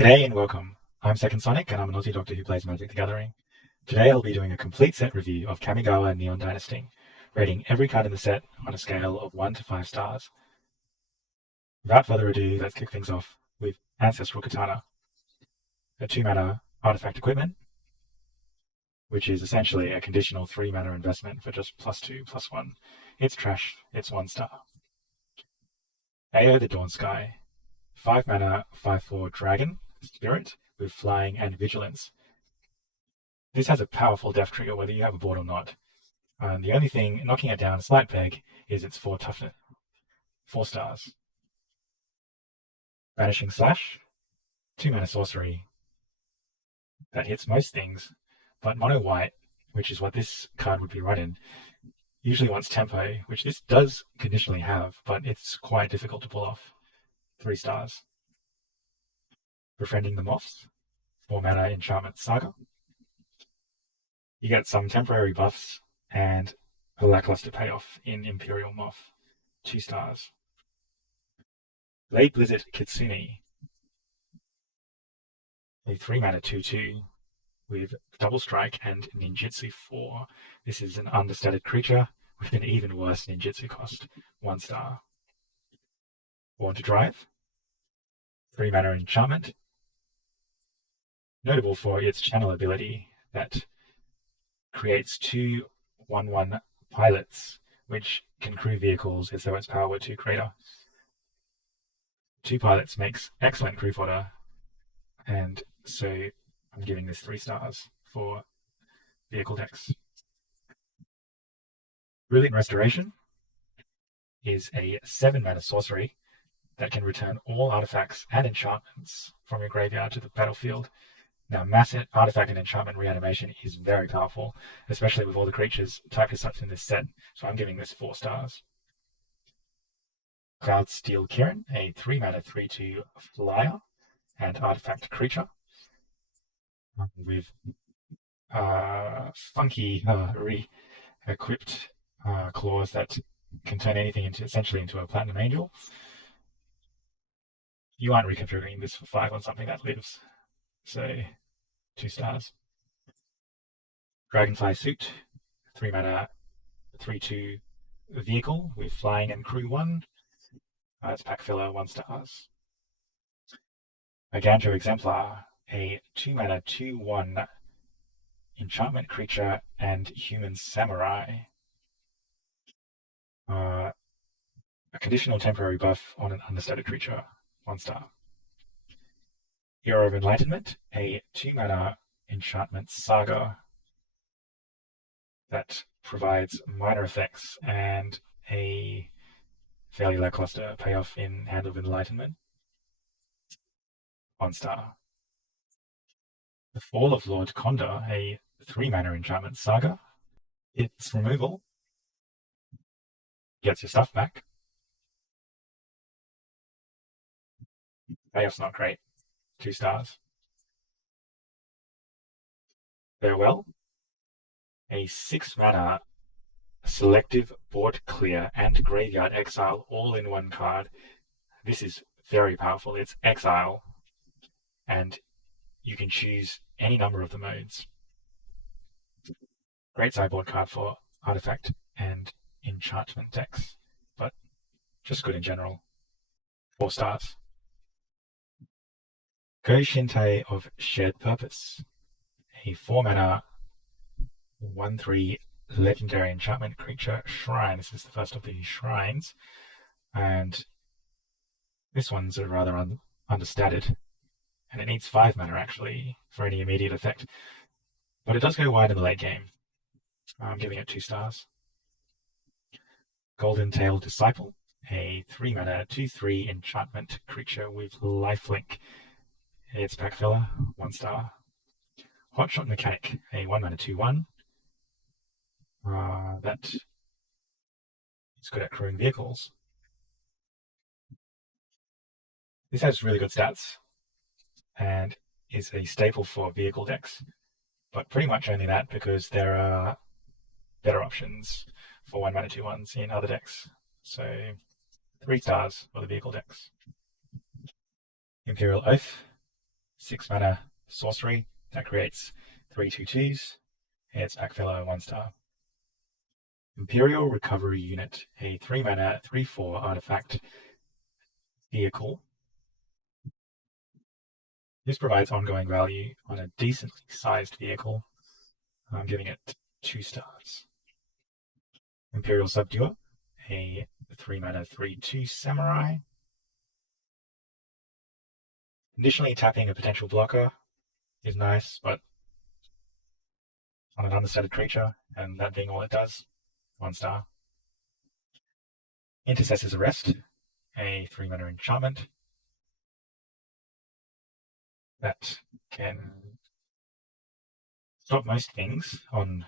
G'day and welcome. I'm Second Sonic and I'm an Aussie doctor who plays Magic the Gathering. Today I'll be doing a complete set review of Kamigawa Neon Dynasty, rating every card in the set on a scale of 1 to 5 stars. Without further ado, let's kick things off with Ancestral Katana, a 2-mana artifact equipment, which is essentially a conditional 3-mana investment for just +2/+1. It's trash, it's 1 star. Ao the Dawn Sky, 5-mana 5/4 dragon spirit with flying and vigilance. This has a powerful death trigger whether you have a board or not. The only thing knocking it down a slight peg is its 4 toughness, 4 stars. Vanishing Slash, 2-mana sorcery that hits most things, but mono white, which is what this card would be right in, usually wants tempo, which this does conditionally have, but it's quite difficult to pull off. 3 stars. Befriending the Moths, 4-mana enchantment saga. You get some temporary buffs and a lackluster payoff in Imperial Moth, 2 stars. Blade Blizzard Kitsune, a 3-mana 2/2 with double strike and ninjutsu 4. This is an understated creature with an even worse ninjutsu cost, 1 star. Born to Drive, 3-mana enchantment, notable for its channel ability that creates 2 1/1 pilots, which can crew vehicles as though its power were 2 greater. 2 pilots makes excellent crew fodder, and so I'm giving this 3 stars for vehicle decks. Brilliant Restoration is a 7-mana sorcery that can return all artifacts and enchantments from your graveyard to the battlefield. Now, mass artifact and enchantment reanimation is very powerful, especially with all the creatures typed as such in this set, so I'm giving this 4 stars. Cloudsteel Kirin, a 3-mana 3/2 flyer and artifact creature with funky re-equipped claws that can turn anything essentially into a Platinum Angel. You aren't reconfiguring this for 5 on something that lives, so 2 stars. Dragonfly Suit, 3-mana 3/2 vehicle with flying and crew 1. It's pack filler, 1 stars. Aganjo Exemplar, a 2-mana 2/1 enchantment creature and human samurai. A conditional temporary buff on an understated creature, 1 star. Hero of Enlightenment, a 2-mana enchantment saga that provides minor effects and a fairly lackluster payoff in Hand of Enlightenment, 1 star. The Fall of Lord Condor, a 3-mana enchantment saga. Its removal gets your stuff back. Payoff's not great, 2 stars. Farewell, a 6-mana selective board clear and graveyard exile all in 1 card. This is very powerful. It's exile, and you can choose any number of the modes. Great sideboard card for artifact and enchantment decks, but just good in general. 4 stars. Go Shintai of Shared Purpose, a 4-mana 1/3 legendary enchantment creature shrine. This is the first of the shrines, and this one's a rather understated, and it needs 5 mana actually for any immediate effect, but it does go wide in the late game. I'm giving it 2 stars. Golden Tail Disciple, a 3-mana 2/3 enchantment creature with lifelink. It's pack filler, 1 star. Hotshot Mechanic, a 1-mana 2/1 that is good at crewing vehicles. This has really good stats and is a staple for vehicle decks, but pretty much only that because there are better options for 1-mana 2/1s in other decks. So 3 stars for the vehicle decks. Imperial Oath, 6 mana sorcery that creates 3/2/2s. It's backfiller 1 star. Imperial Recovery Unit, a 3 mana 3/4 artifact vehicle. This provides ongoing value on a decently sized vehicle. I'm giving it 2 stars. Imperial Subduer, a 3 mana 3/2 samurai. Additionally, tapping a potential blocker is nice, but on an understated creature, and that being all it does, 1 star. Intercessor's Arrest, a 3 mana enchantment that can stop most things on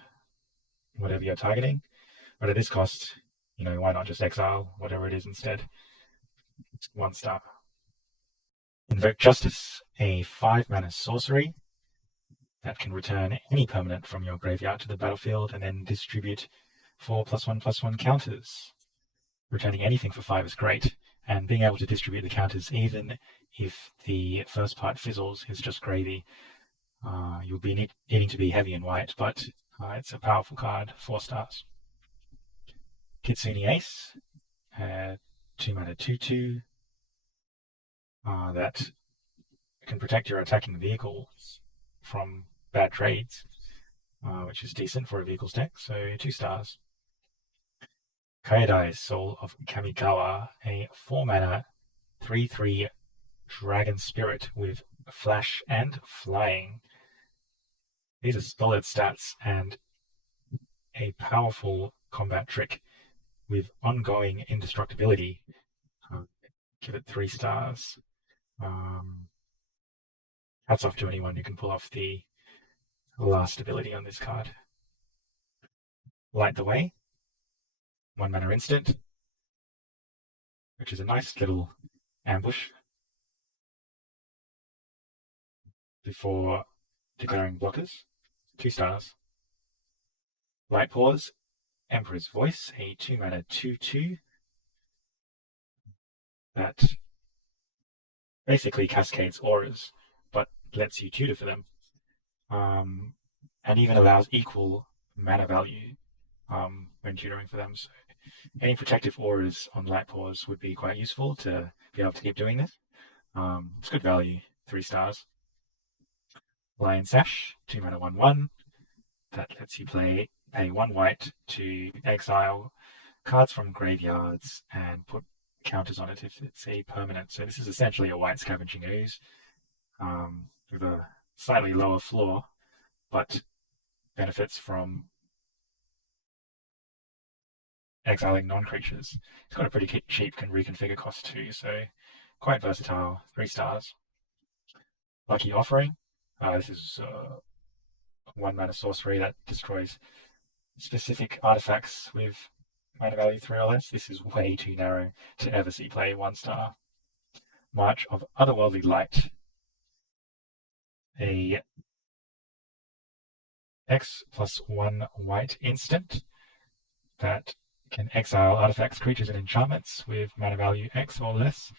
whatever you're targeting, but at this cost, why not just exile whatever it is instead? 1 star. Invoke Justice, a 5 mana sorcery that can return any permanent from your graveyard to the battlefield and then distribute 4 +1/+1 counters. Returning anything for 5 is great, and being able to distribute the counters even if the first part fizzles is just gravy. You'll be needing to be heavy in white, but it's a powerful card, 4 stars. Kitsune Ace, 2 mana 2/2, that can protect your attacking vehicles from bad trades, which is decent for a vehicles deck, so 2 stars. Kaedai's Soul of Kamigawa, a 4 mana 3/3 Dragon Spirit with flash and flying. These are solid stats and a powerful combat trick with ongoing indestructibility. Give it 3 stars. Hats off to anyone who can pull off the last ability on this card. Light the Way, 1 mana instant, which is a nice little ambush before declaring blockers. 2 stars. Light Pause, Emperor's Voice, a 2 mana 2/2 that basically cascades auras, but lets you tutor for them, and even allows equal mana value when tutoring for them. So any protective auras on Light Pause would be quite useful to be able to keep doing this. It's good value, 3 stars. Lion Sash, 2 mana 1/1, that lets you pay 1 white to exile cards from graveyards and put counters on it if it's a permanent. So this is essentially a white Scavenging Ooze with a slightly lower floor, but benefits from exiling non-creatures. It's got a pretty cheap reconfigure cost too, so quite versatile, 3 stars. Lucky Offering, this is 1 mana sorcery that destroys specific artifacts with mana value 3 or less. This is way too narrow to ever see play, 1 star. March of Otherworldly Light, a X+1 white instant that can exile artifacts, creatures, and enchantments with mana value X or less,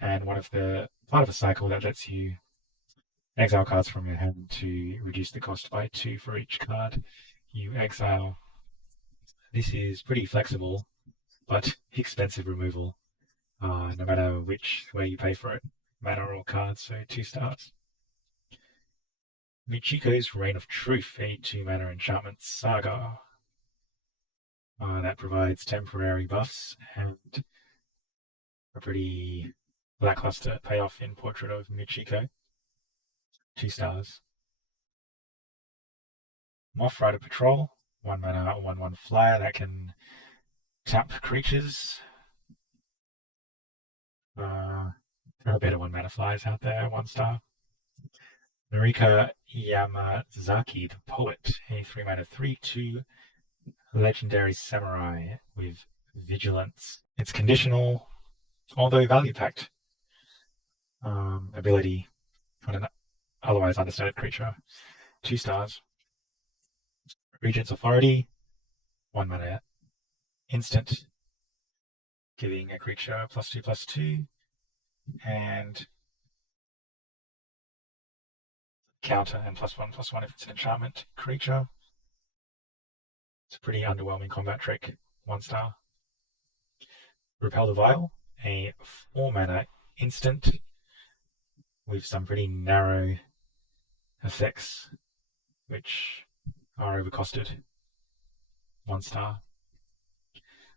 and part of a cycle that lets you exile cards from your hand to reduce the cost by 2 for each card you exile. This is pretty flexible, but expensive removal, no matter which way you pay for it, mana or cards, so 2 stars. Michiko's Reign of Truth, a 2 mana enchantment saga that provides temporary buffs and a pretty lackluster payoff in Portrait of Michiko. 2 stars. Moth Rider Patrol, 1 mana 1/1 flyer that can tap creatures. There are better 1 mana flyers out there, 1 star. Narika Yamazaki, the Poet, a 3 mana 3/2 legendary samurai with vigilance. It's conditional, although value packed ability on an otherwise understated creature. 2 stars. Regent's Authority, 1 mana instant, giving a creature +2/+2, and counter and +1/+1 if it's an enchantment creature. It's a pretty underwhelming combat trick. 1 star. Repel the Vial, a 4-mana instant with some pretty narrow effects which are overcosted. 1 star.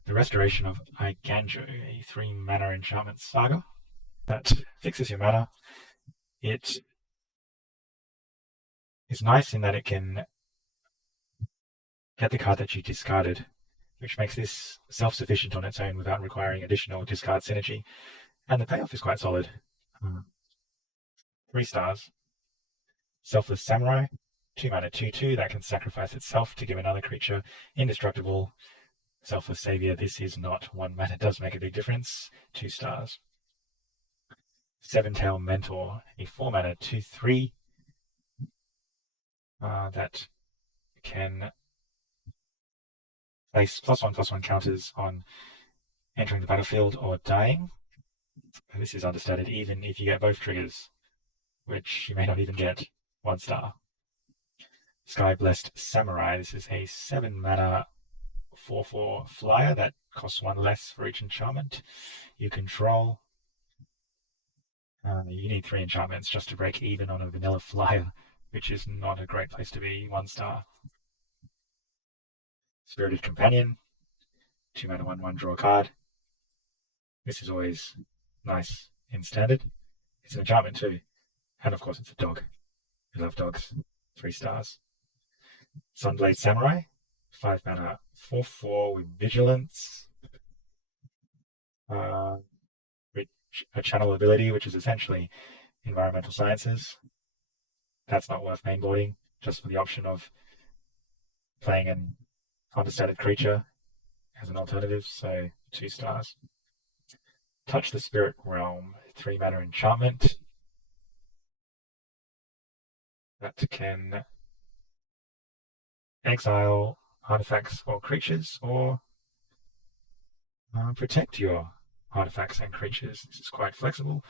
The Restoration of Eiganjo, a 3-mana enchantment saga that fixes your mana. It is nice in that it can get the card that you discarded, which makes this self-sufficient on its own without requiring additional discard synergy, and the payoff is quite solid. 3 stars. Selfless Samurai, 2-mana 2/2 that can sacrifice itself to give another creature indestructible. Selfless Savior, this is not 1 mana, does make a big difference. 2 stars. Seven-Tail Mentor, a 4-mana 2/3 that can place +1/+1 counters on entering the battlefield or dying. This is understated even if you get both triggers, which you may not even get. 1 star. Sky Blessed Samurai, this is a 7-mana 4/4 flyer that costs 1 less for each enchantment you control. You need 3 enchantments just to break even on a vanilla flyer, which is not a great place to be. 1 star. Spirited Companion, 2-mana 1/1 draw a card. This is always nice in standard. It's an enchantment too. And of course it's a dog. We love dogs. 3 stars. Sunblade Samurai, 5-mana 4/4 with Vigilance. A channel ability, which is essentially environmental sciences. That's not worth mainboarding, just for the option of playing an understated creature as an alternative, so 2 stars. Touch the Spirit Realm, 3-mana enchantment that can exile artifacts or creatures or protect your artifacts and creatures. This is quite flexible.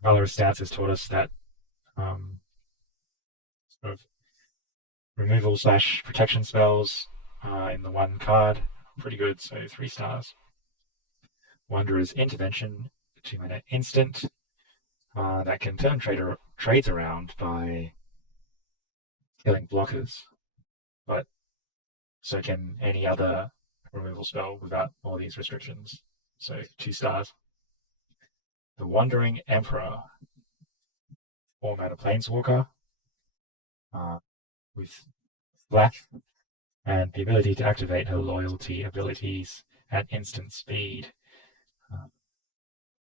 Valorous Stance has taught us that sort of removal/protection spells in the 1 card are pretty good, so 3 stars. Wanderer's Intervention, 2-mana instant that can turn trades around by killing blockers, but so can any other removal spell without all these restrictions, so 2 stars. The Wandering Emperor, 4-mana planeswalker with flash and the ability to activate her loyalty abilities at instant speed.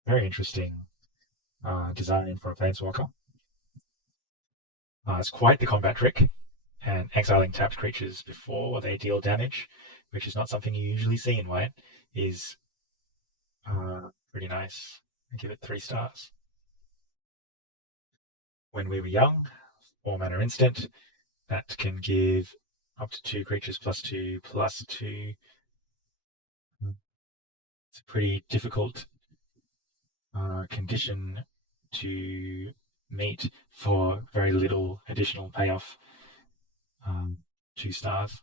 Very interesting design for a planeswalker. It's quite the combat trick, and exiling tapped creatures before they deal damage, which is not something you usually see in white, is pretty nice. I give it 3 stars. When We Were Young, 4-mana instant that can give up to 2 creatures +2/+2. It's a pretty difficult condition to meet for very little additional payoff. 2 stars.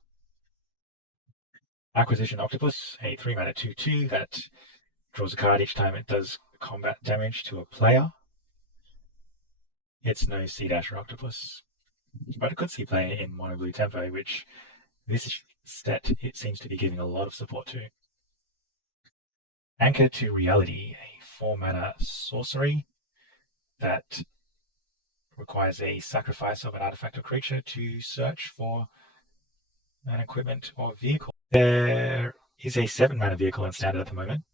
Acquisition Octopus, a 3-mana 2/2 that draws a card each time it does combat damage to a player. It's no Sea Dasher Octopus, but it could see play in Mono Blue Tempo, which this set it seems to be giving a lot of support to. Anchor to Reality, a 4-mana sorcery that requires a sacrifice of an artifact or creature to search for an equipment or vehicle. There is a 7-mana vehicle in standard at the moment,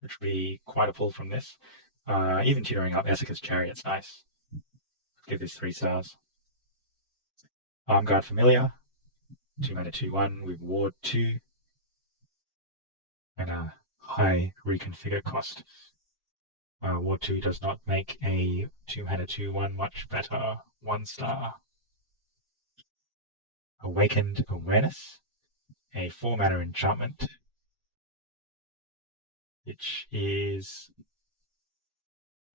which would be quite a pull from this. Even tutoring up Essica's Chariot's nice. Give this 3 stars. Armguard Familiar, 2-mana 2/1 with Ward 2 and a high reconfigure cost. Ward 2 does not make a 2-mana 2/1 much better. 1 star. Awakened Awareness, a 4-mana enchantment, which is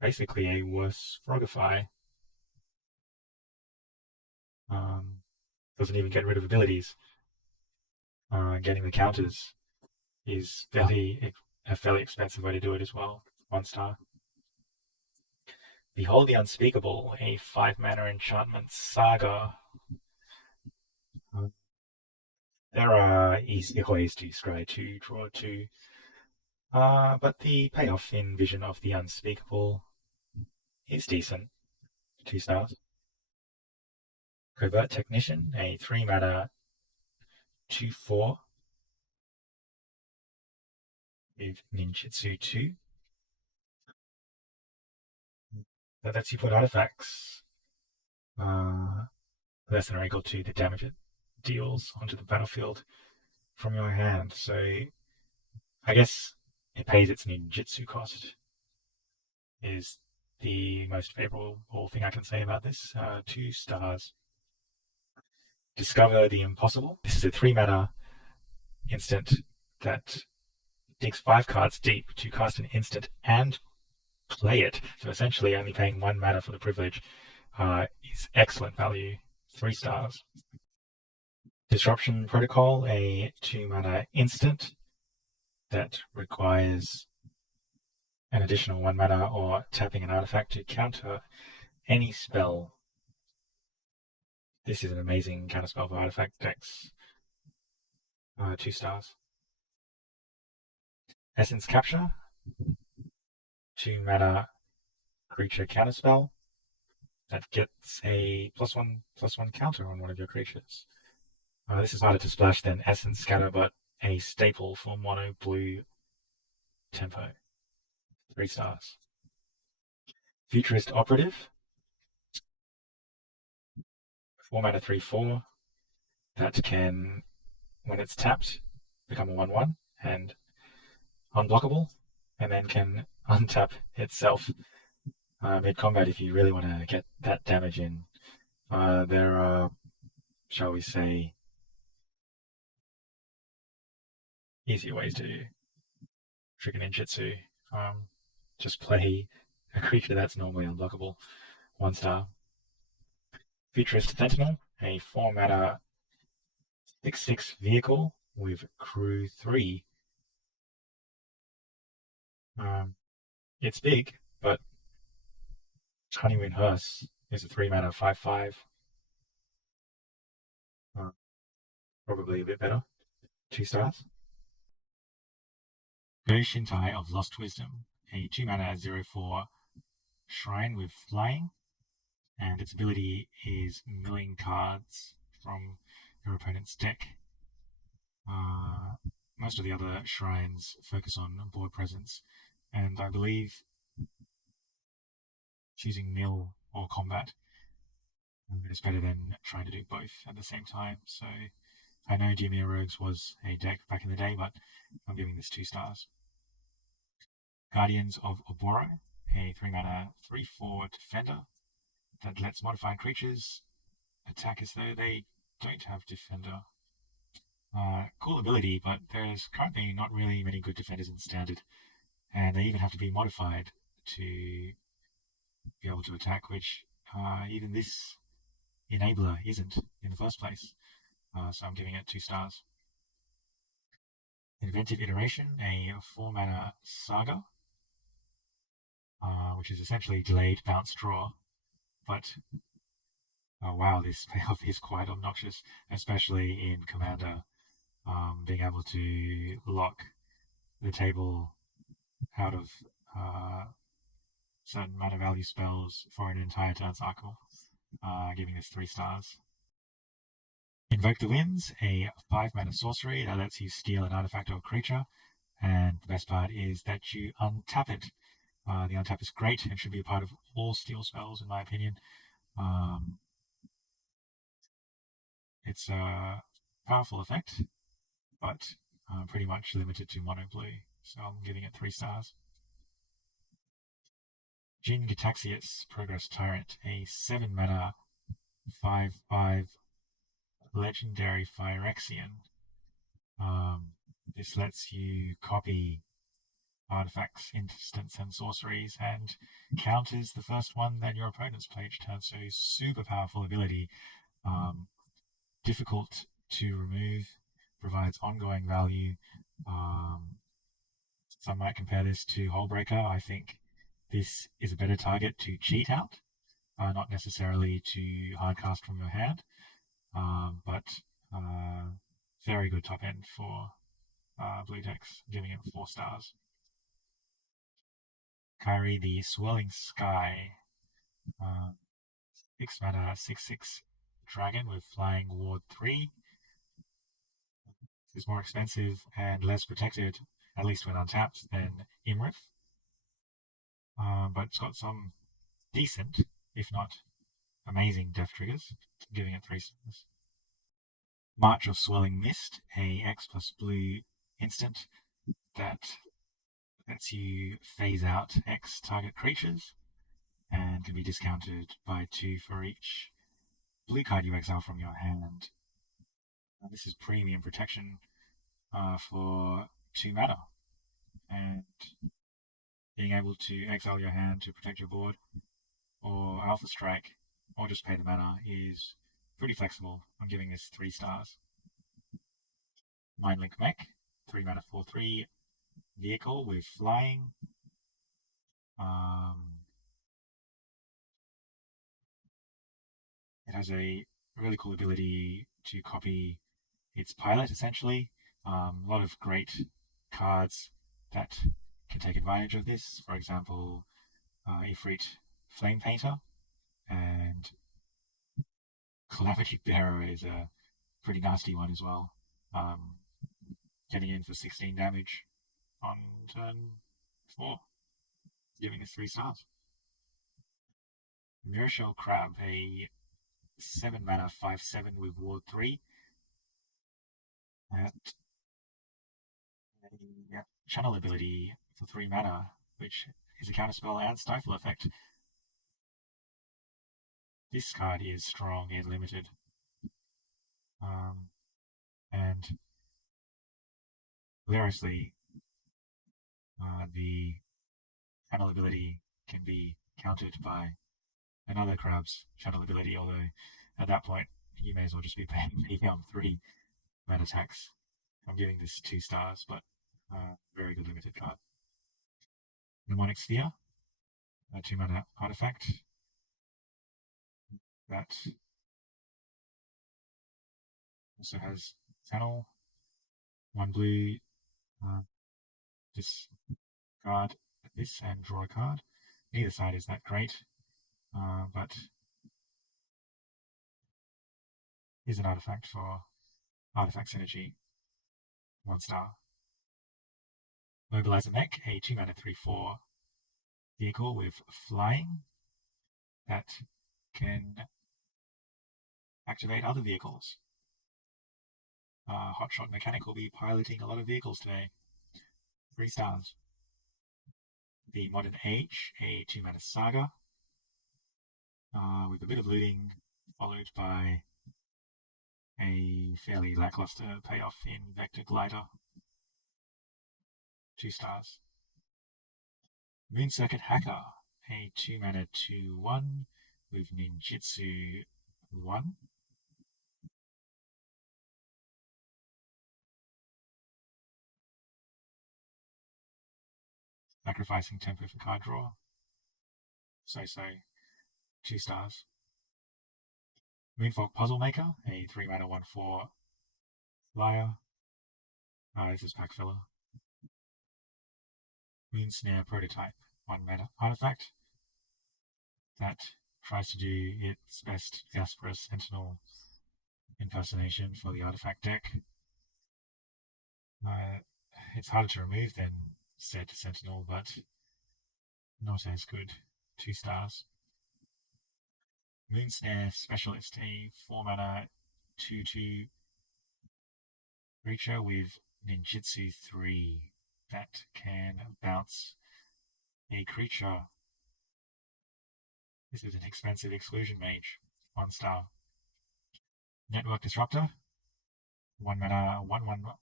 basically a worse Frogify. Doesn't even get rid of abilities. Getting the counters is a fairly expensive way to do it as well. 1 star. Behold the Unspeakable, a 5 mana enchantment saga. Uh, there are easier ways to scry 2, draw 2, but the payoff in Vision of the Unspeakable is decent. 2 stars. Covert Technician, a 3 mana 2/4 with Ninjutsu 2. That lets you put artifacts less than or equal to the damage it deals onto the battlefield from your hand. So I guess it pays its ninjutsu cost, is the most favorable thing I can say about this. 2 stars. Discover the Impossible. This is a 3 mana instant that digs 5 cards deep to cast an instant and play it. So essentially only paying 1 mana for the privilege is excellent value. 3 stars. Disruption Protocol, a 2 mana instant that requires an additional 1 mana or tapping an artifact to counter any spell. This is an amazing counterspell for artifact decks. 2 stars. Essence Capture, 2 mana creature counterspell that gets a +1/+1 counter on one of your creatures. This is harder to splash than Essence Scatter, but a staple for mono blue tempo. 3 stars. Futurist Operative, 4 mana 3/4 that can, when it's tapped, become a 1/1 and unblockable, and then can untap itself mid-combat if you really want to get that damage in. There are, shall we say, easier ways to trick an ninjutsu. Just play a creature that's normally unblockable. 1 star. Futurist Sentinel, a 4 mana 6/6 vehicle with crew 3. It's big, but Honeymoon Hearse is a 3 mana 5/5. Probably a bit better. 2 stars. Go Shintai of Lost Wisdom, a 2 mana 0/4 shrine with flying, and its ability is milling cards from your opponent's deck. Most of the other shrines focus on board presence, and I believe choosing mill or combat is better than trying to do both at the same time. So I know Dimir Rogues was a deck back in the day, but I'm giving this 2 stars. Guardians of Oboro, a 3 mana 3/4 defender that lets modified creatures attack as though they don't have defender. Cool ability, but there's currently not really many good defenders in standard, and they even have to be modified to be able to attack, which even this enabler isn't in the first place. So I'm giving it 2 stars. Inventive Iteration, a 4 mana saga, which is essentially delayed bounce draw, but oh wow, this payoff is quite obnoxious, especially in Commander. Being able to lock the table out of certain mana value spells for an entire turn cycle, giving this 3 stars. Invoke the Winds, a 5 mana sorcery that lets you steal an artifact or creature, and the best part is that you untap it. The untap is great and should be a part of all steal spells, in my opinion. It's a powerful effect, but pretty much limited to mono blue, so I'm giving it 3 stars. Jin Gitaxias, Progress Tyrant, a 7 mana 5/5 legendary Phyrexian. This lets you copy artifacts, instants, and sorceries, and counters the first one that your opponent's page turns. So super powerful ability, difficult to remove, provides ongoing value. Some might compare this to Hullbreaker. I think this is a better target to cheat out, not necessarily to hardcast from your hand, but very good top end for blue decks, giving it 4 stars. Kyrie, the Swirling Sky, 6 mana, 6/6 dragon with flying ward 3. Is more expensive and less protected, at least when untapped, than Imrith. But it's got some decent, if not amazing, death triggers, giving it 3 stars. March of Swirling Mist, a X plus blue instant that lets you phase out X target creatures and can be discounted by 2 for each blue card you exile from your hand. And this is premium protection for 2 mana, and being able to exile your hand to protect your board, or Alpha Strike, or just pay the mana is pretty flexible. I'm giving this 3 stars. Mindlink Mech, 3 mana 4/3 vehicle with flying. It has a really cool ability to copy its pilot, essentially. A lot of great cards that can take advantage of this. For example, Ifrit Flame Painter and Calamity Bearer is a pretty nasty one as well. Getting in for 16 damage on turn 4, giving us 3 stars. Mirashell Crab, a 7 mana 5/7 with Ward 3. A channel ability for 3 mana, which is a counterspell and stifle effect. This card is strong and limited. And hilariously, the channel ability can be countered by another crab's channel ability, although at that point you may as well just be paying me 3 mana attacks. I'm giving this 2 stars, but very good limited card. Mnemonic Sphere, a 2 mana artifact that also has channel, 1 blue, discard this and draw a card. Neither side is that great, but is an artifact for artifact synergy, 1 star. Mobilizer Mech, a 2 mana 3/4 vehicle with flying that can activate other vehicles. Hotshot Mechanic will be piloting a lot of vehicles today. 3 stars. The Modern Age, a 2 mana saga with a bit of looting, followed by a fairly lackluster payoff in Vector Glider. 2 stars. Moon Circuit Hacker, a 2 mana 2/1 with Ninjutsu 1. Sacrificing tempo for card draw. So, 2 stars. Moonfog Puzzle Maker, a 3 mana 1/4 flyer. This is pack filler. Moon Snare Prototype, 1 mana artifact that tries to do its best Jaspera Sentinel impersonation for the artifact deck. It's harder to remove than said Sentinel, but not as good. 2 stars. Moonsnare Specialist, a 4 mana 2/2 creature with Ninjutsu 3 that can bounce a creature. This is an expensive Exclusion Mage, 1 star. Network Disruptor, 1 mana 1/1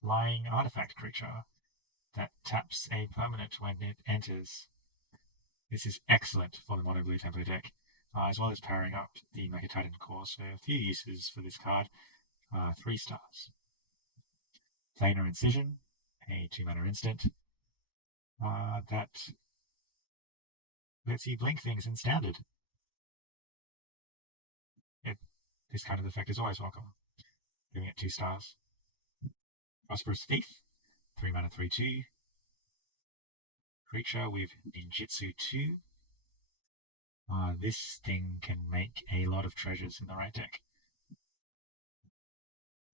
flying artifact creature that taps a permanent when it enters. This is excellent for the mono blue tempo deck, as well as powering up the Mega Titan core. So a few uses for this card. 3 stars. Planar Incision, a 2-mana instant that lets you blink things in standard. This kind of effect is always welcome. Giving it 2 stars. Prosperous Thief, 3-mana 3/2. Creature with Ninjutsu 2. This thing can make a lot of treasures in the right deck,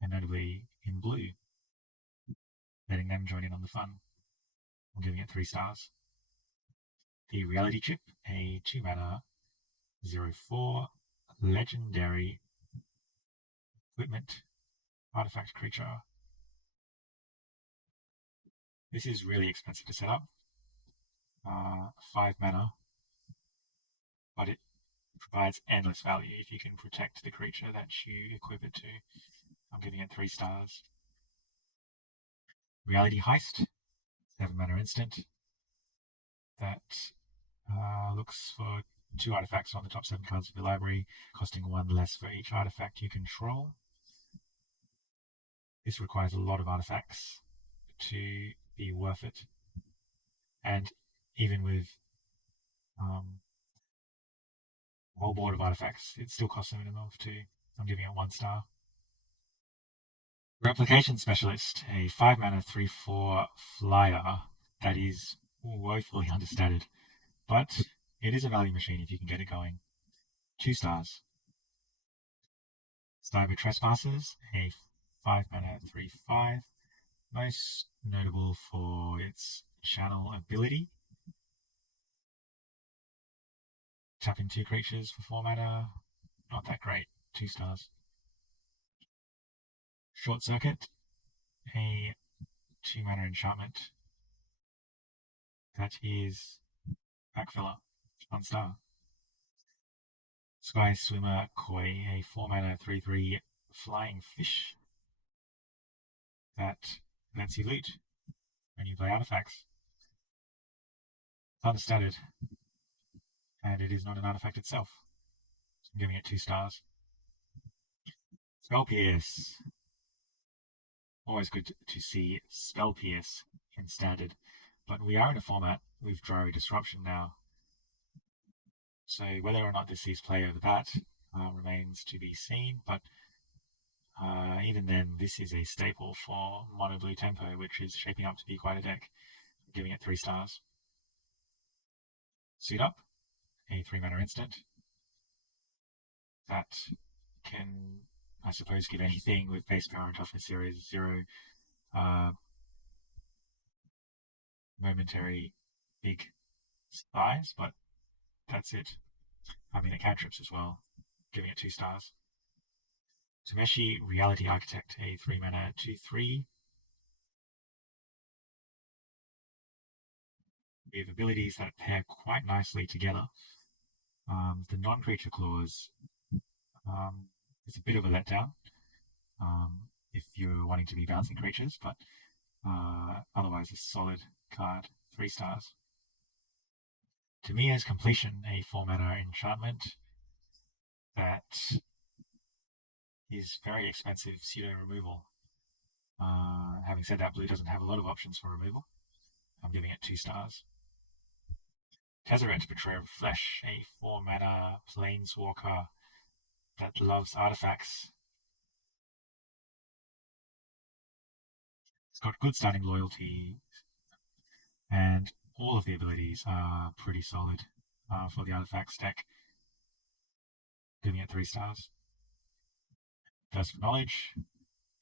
and notably in blue, letting them join in on the fun. I'm giving it 3 stars. The Reality Chip, a 2-mana 0/4 legendary equipment artifact creature. This is really expensive to set up. 5 mana, but it provides endless value if you can protect the creature that you equip it to. I'm giving it 3 stars. Reality Heist, 7-mana instant that looks for 2 artifacts on the top 7 cards of your library, costing 1 less for each artifact you control. This requires a lot of artifacts to be worth it, and even with a whole board of artifacts, it still costs a minimum of 2. I'm giving it 1 star. Replication Specialist, a 5-mana 3/4 flyer that is woefully understated, but it is a value machine if you can get it going. 2 stars. Cyber Trespassers, a 5-mana 3/5, most notable for its channel ability. Tapping 2 creatures for 4 mana, not that great. 2 stars. Short Circuit, a 2-mana enchantment that is backfiller. 1 star. Sky Swimmer Koi, a 4-mana 3/3 flying fish that lets you loot when you play artifacts. It's understated, and it is not an artifact itself. So I'm giving it 2 stars. Spell Pierce. Always good to see Spell Pierce in standard, but we are in a format with Dry Disruption now. So whether or not this sees play over that remains to be seen, but even then, this is a staple for Mono Blue Tempo, which is shaping up to be quite a deck. I'm giving it 3 stars. Suit Up, a 3-mana instant that can, I suppose, give anything with base power and toughness series 0 momentary big size, but that's it. I mean, it cantrips as well, giving it 2 stars. Tameshi Reality Architect, a 3-mana 2/3 with abilities that pair quite nicely together. The non-creature clause is a bit of a letdown if you're wanting to be bouncing creatures, but otherwise a solid card. 3 stars. Tamiya's Completion, a 4-mana enchantment that is very expensive pseudo removal. Having said that, blue doesn't have a lot of options for removal. I'm giving it 2 stars. Tezzeret, Betrayer of Flesh, a 4-mana planeswalker that loves artifacts. It's got good starting loyalty, and all of the abilities are pretty solid for the artifacts deck. Giving it 3 stars. Thirst for Knowledge,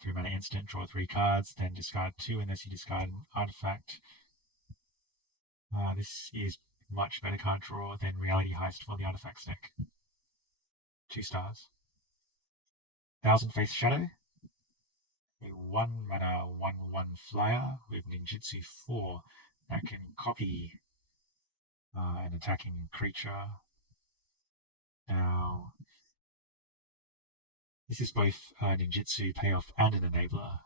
3-mana instant, draw 3 cards, then discard 2 unless you discard an artifact. This is much better card draw than Reality Heist for the artifacts deck. 2 stars. Thousand Face Shadow, a 1-mana 1/1 flyer with Ninjutsu 4 that can copy an attacking creature. Now, this is both a Ninjutsu payoff and an enabler,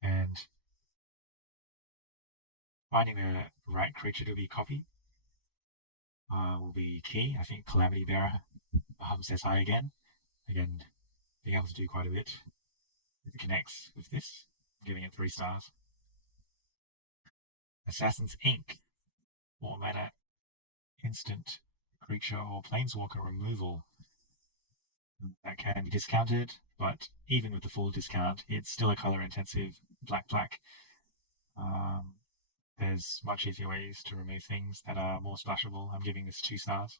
and Finding the right creature to be copied will be key. I think Calamity Bearer says hi again. Again, being able to do quite a bit if it connects with this. I'm giving it 3 stars. Assassin's Ink, 4 mana instant creature or planeswalker removal. That can be discounted, but even with the full discount, it's still a color intensive black. Um, there's much easier ways to remove things that are more splashable. I'm giving this 2 stars.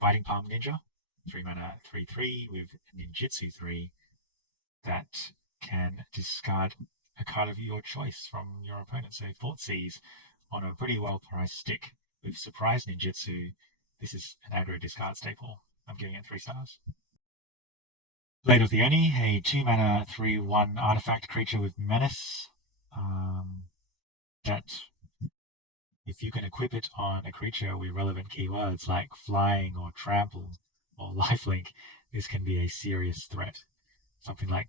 Biting Palm Ninja, 3 mana, 3/3 with Ninjutsu 3 that can discard a card of your choice from your opponent. So Thoughtseize on a pretty well priced stick with Surprise Ninjutsu. This is an aggro discard staple. I'm giving it 3 stars. Blade of the Oni, a 2 mana 3/1 artifact creature with Menace. That if you can equip it on a creature with relevant keywords like flying or trample or lifelink, this can be a serious threat. Something like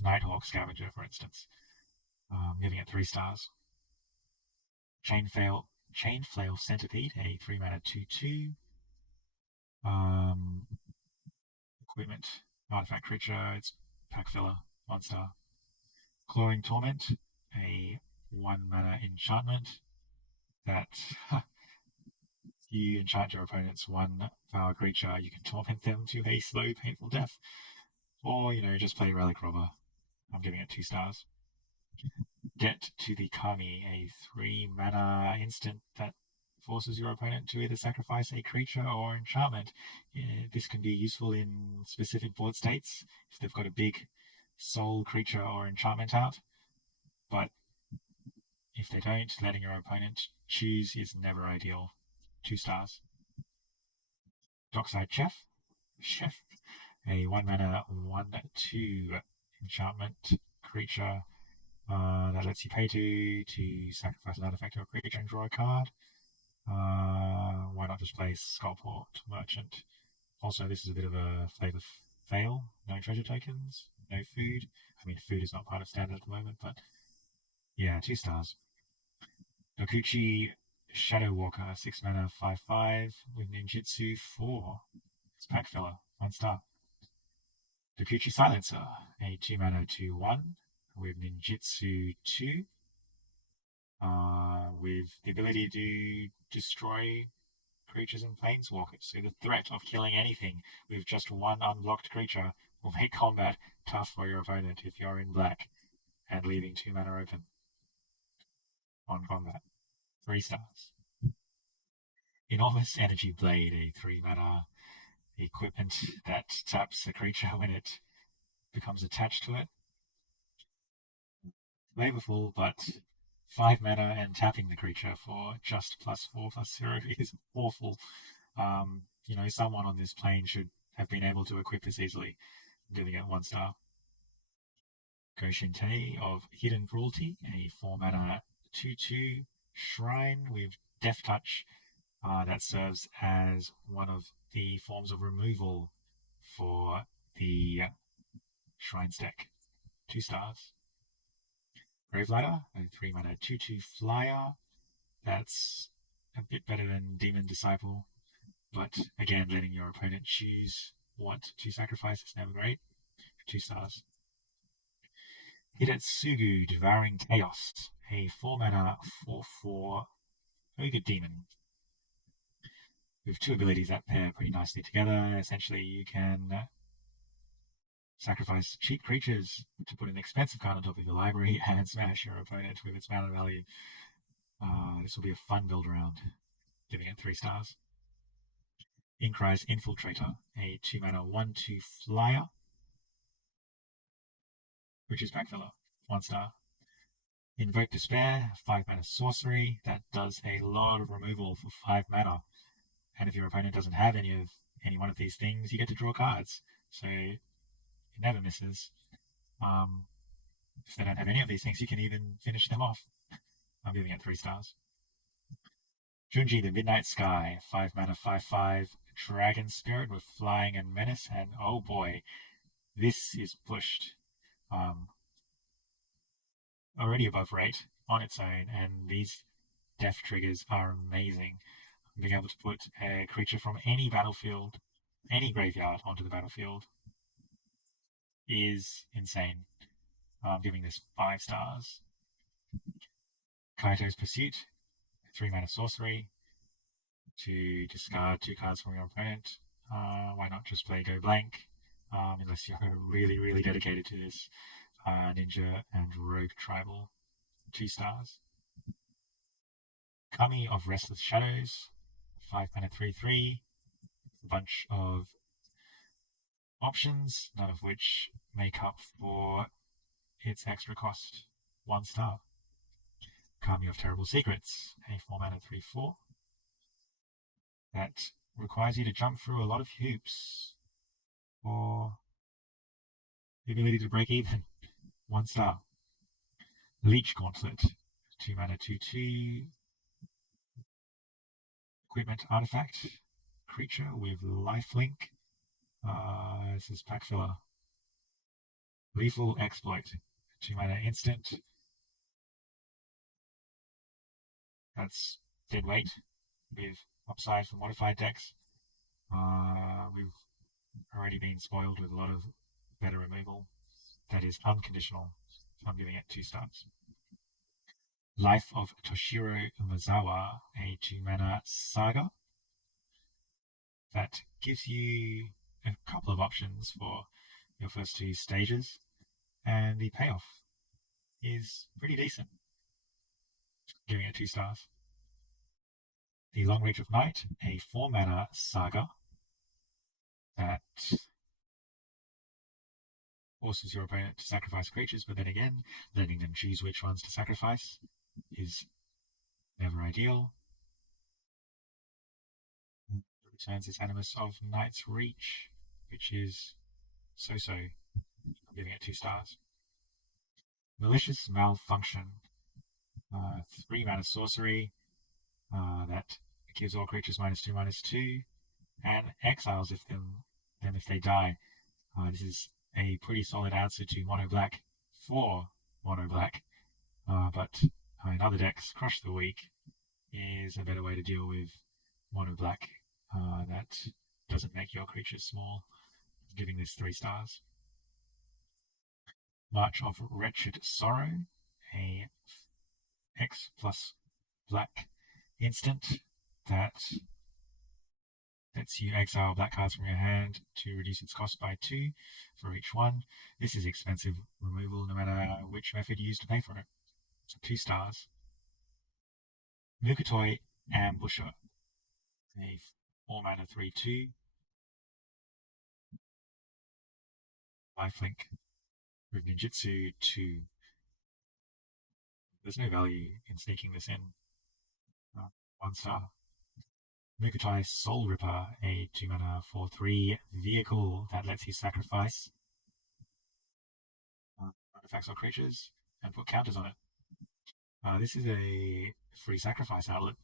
Nighthawk Scavenger, for instance. Giving it 3 stars. Chainflail Centipede, a 3 mana 2/2. Equipment, artifact creature, it's pack filler, 1 star. Clawing Torment, a 1 mana enchantment that you enchant your opponent's 1 power creature, you can torment them to a slow, painful death. Or, just play Relic Robber. I'm giving it 2 stars. Debt to the Kami, a 3 mana instant that forces your opponent to either sacrifice a creature or enchantment. This can be useful in specific board states if they've got a big soul creature or enchantment out, but if they don't, letting your opponent choose is never ideal. 2 stars. Dockside Chef, a 1 mana 1/2 enchantment creature that lets you pay to sacrifice an artifact or a creature and draw a card. Why not just play Skullport Merchant? Also, this is a bit of a flavor fail. No treasure tokens, no food. I mean, food is not part of standard at the moment, but yeah, 2 stars. Dokuchi Shadow Walker, 6 mana 5/5 with Ninjutsu 4. It's pack filler, 1 star. Dokuchi Silencer, a 2 mana 2/1 with Ninjutsu 2. With the ability to destroy creatures and planeswalkers. So the threat of killing anything with just 1 unblocked creature will make combat tough for your opponent if you're in black and leaving 2 mana open on combat. 3 stars. Enormous Energy Blade, a 3 mana equipment that taps a creature when it becomes attached to it. Flavorful, but 5 mana and tapping the creature for just +4/+0 is awful. Someone on this plane should have been able to equip this easily, giving it 1 star. Goshinte of Hidden Cruelty, a 4 mana 2/2 shrine with Death Touch that serves as one of the forms of removal for the shrine deck. 2 stars. Gravelighter, a 3 mana 2/2 flyer. That's a bit better than Demon Disciple, but again, letting your opponent choose what to sacrifice is never great. 2 stars. Hidetsugu Devouring Chaos, a 4 mana 4/4 Ogre Demon with 2 abilities that pair pretty nicely together. Essentially, you can sacrifice cheap creatures to put an expensive card on top of your library and smash your opponent with its mana value. This will be a fun build around, giving it 3 stars. Inkrise Infiltrator, a 2 mana 1/2 flyer, which is pack filler, 1 star. Invoke Despair, 5 mana sorcery that does a lot of removal for 5 mana. And if your opponent doesn't have any one of these things, you get to draw cards. So it never misses. If they don't have any of these things, you can even finish them off. I'm giving it 3 stars. Junji the Midnight Sky, 5 mana 5/5 Dragon Spirit with flying and menace, and oh boy, this is pushed. Already above rate, on its own, and these death triggers are amazing. Being able to put a creature from any battlefield, any graveyard onto the battlefield is insane. I'm giving this 5 stars. Kaito's Pursuit, 3 mana sorcery to discard 2 cards from your opponent. Why not just play Go Blank? Unless you're really, really dedicated to this. Ninja and Rogue Tribal, 2 stars. Kami of Restless Shadows, 5 mana 3/3. A bunch of options, none of which make up for its extra cost. 1 star. Kami of Terrible Secrets, a 4 mana 3/4. That requires you to jump through a lot of hoops for the ability to break even. 1 star. Leech Gauntlet, 2 mana 2/2. Equipment artifact. Creature with lifelink. This is pack filler. Lethal Exploit, 2 mana instant. That's dead weight with upside for modified decks. We've already been spoiled with a lot of better removal that is unconditional, so I'm giving it 2 stars. Life of Toshiro Umazawa, a 2 mana saga that gives you a couple of options for your first 2 stages, and the payoff is pretty decent, giving it 2 stars. The Long Reach of Night, a 4 mana saga that forces your opponent to sacrifice creatures, but then again, letting them choose which ones to sacrifice is never ideal. Returns this Animus of Night's Reach, which is so-so. I'm giving it 2 stars. Malicious Malfunction, 3 mana sorcery that gives all creatures -2/-2, and exiles them if they die. This is a pretty solid answer to mono black for mono black, but in other decks, Crush the Weak is a better way to deal with mono black that doesn't make your creatures small. I'm giving this 3 stars. March of Wretched Sorrow, a X plus black instant that lets you exile black cards from your hand to reduce its cost by 2 for each one. This is expensive removal no matter which method you use to pay for it. So 2 stars. Mukatoi Ambusher, a 4 mana 3/2. Lifelink with Ninjutsu 2. There's no value in sneaking this in. 1 star. Mukotai Soul Ripper, a 2 mana 4/3 vehicle that lets you sacrifice artifacts or creatures and put counters on it. This is a free sacrifice outlet,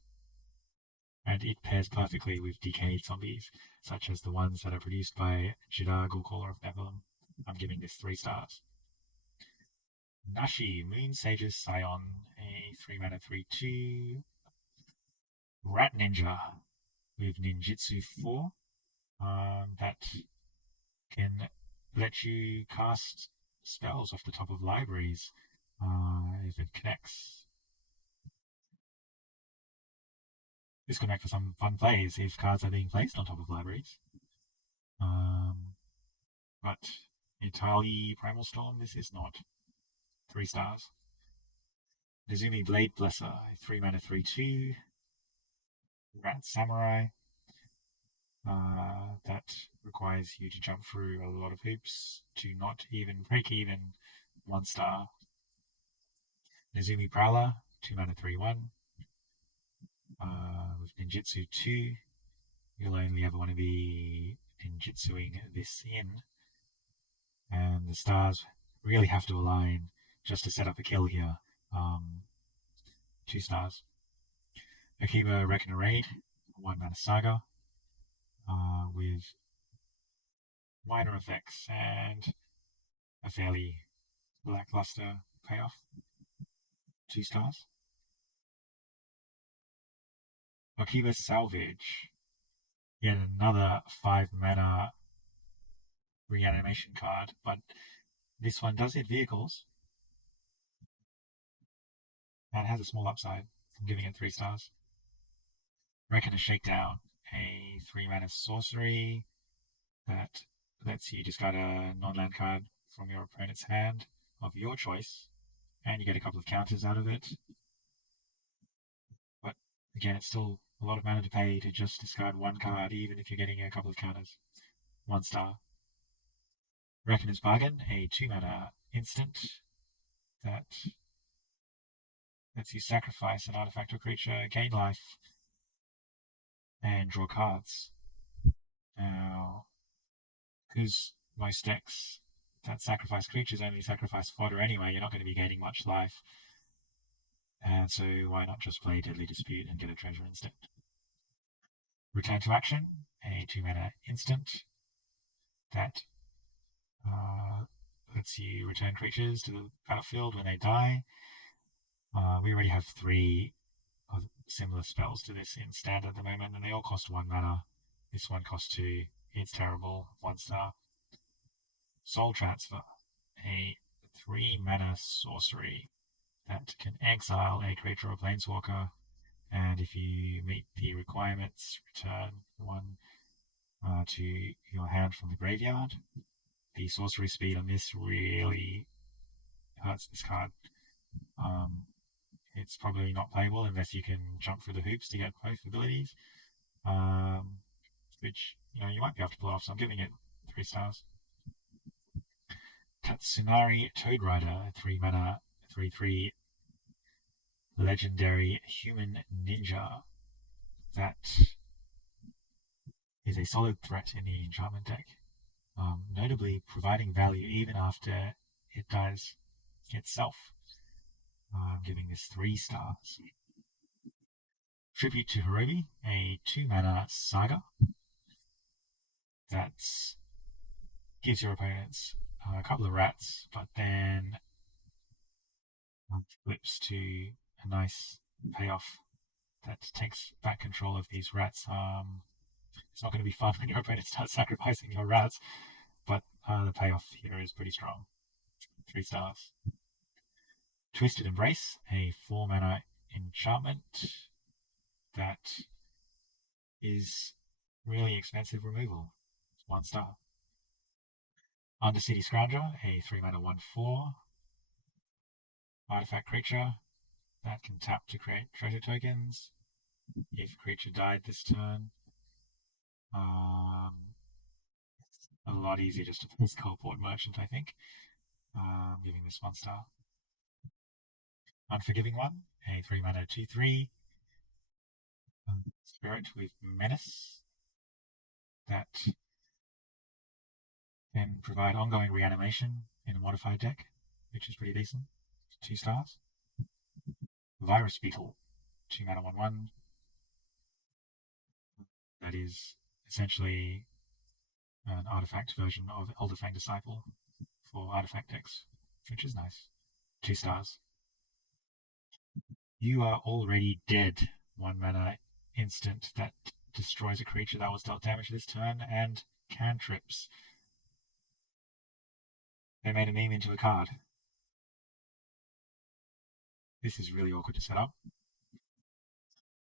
and it pairs perfectly with decayed zombies, such as the ones that are produced by Jidar Ghoulcaller of Nephilim. I'm giving this 3 stars. Nashi, Moon Sage's Scion, a 3 mana 3/2 Rat Ninja with Ninjutsu 4 that can let you cast spells off the top of libraries if it connects. This could make for some fun plays if cards are being placed on top of libraries. But entirely Primal Storm, this is not. 3 stars. Nezumi Blade Blesser, 3 mana 3/2 Rat Samurai that requires you to jump through a lot of hoops to not even break even. 1 star. Nezumi Prowler, 2 mana 3/1 with Ninjutsu 2. You'll only ever want to be ninjutsuing this in, and the stars really have to align just to set up a kill here. 2 stars. Akiba Reckoner Raid, 1 mana saga with minor effects and a fairly lackluster payoff. 2 stars. Akiba Salvage. Yet another 5 mana reanimation card, but this one does hit vehicles and has a small upside. I'm giving it 3 stars. Reckoner Shakedown, a 3 mana sorcery that lets you discard a non-land card from your opponent's hand of your choice, and you get a couple of counters out of it. But again, it's still a lot of mana to pay to just discard 1 card, even if you're getting a couple of counters. 1 star. Reckoner's Bargain, a 2 mana instant that lets you sacrifice an artifact or creature, gain life, and draw cards. Now, because most decks that sacrifice creatures only sacrifice fodder anyway, you're not going to be gaining much life. And so why not just play Deadly Dispute and get a treasure instead? Return to Action, a 2 mana instant that lets you return creatures to the battlefield when they die. We already have 3 similar spells to this in standard at the moment, and they all cost 1 mana. This one costs 2. It's terrible. 1 star. Soul Transfer, a 3 mana sorcery that can exile a creature or planeswalker, and if you meet the requirements, return 1 to your hand from the graveyard. The sorcery speed on this really hurts this card. It's probably not playable unless you can jump through the hoops to get both abilities, which you might be able to pull off, so I'm giving it 3 stars. Tatsunari Toad Rider, 3 mana, 3/3 legendary human ninja that is a solid threat in the enchantment deck, notably providing value even after it dies itself. I'm giving this 3 stars. Tribute to Hirobi, a 2 mana saga that gives your opponents a couple of rats, but then flips to a nice payoff that takes back control of these rats. It's not going to be fun when your opponent starts sacrificing your rats, but the payoff here is pretty strong. 3 stars. Twisted Embrace, a 4 mana enchantment that is really expensive removal. 1 star. Undercity Scrounger, a 3 mana 1/4 artifact creature that can tap to create treasure tokens. If a creature died this turn, it's a lot easier just to play Skullport Merchant, I think. I'm giving this 1 star. Unforgiving One, a 3 mana 2/3 spirit with menace that can provide ongoing reanimation in a modified deck, which is pretty decent. 2 stars. Virus Beetle, 2 mana 1/1. That is essentially an artifact version of Elderfang Disciple for artifact decks, which is nice. 2 stars. You Are Already Dead, 1 mana instant that destroys a creature that was dealt damage this turn, and cantrips. They made a meme into a card. This is really awkward to set up,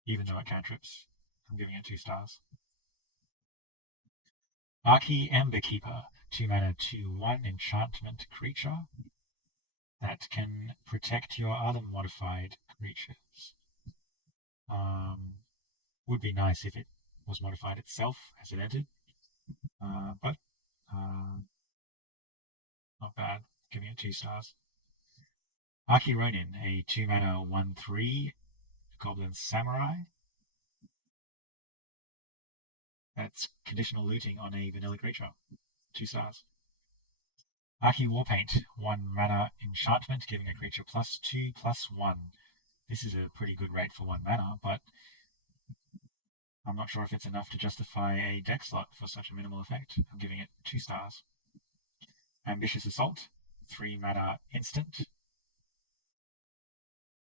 even though it cantrips. I'm giving it 2 stars. Archie Emberkeeper, 2 mana 2/1 enchantment creature that can protect your other modified creatures. Would be nice if it was modified itself as it entered, but not bad. Giving it 2 stars. Archie Ronin, a 2 mana 1/3 Goblin Samurai that's conditional looting on a vanilla creature. 2 stars. Archie Warpaint, 1 mana enchantment, giving a creature +2/+1. This is a pretty good rate for 1 mana, but I'm not sure if it's enough to justify a deck slot for such a minimal effect. I'm giving it 2 stars. Ambitious Assault, 3 mana instant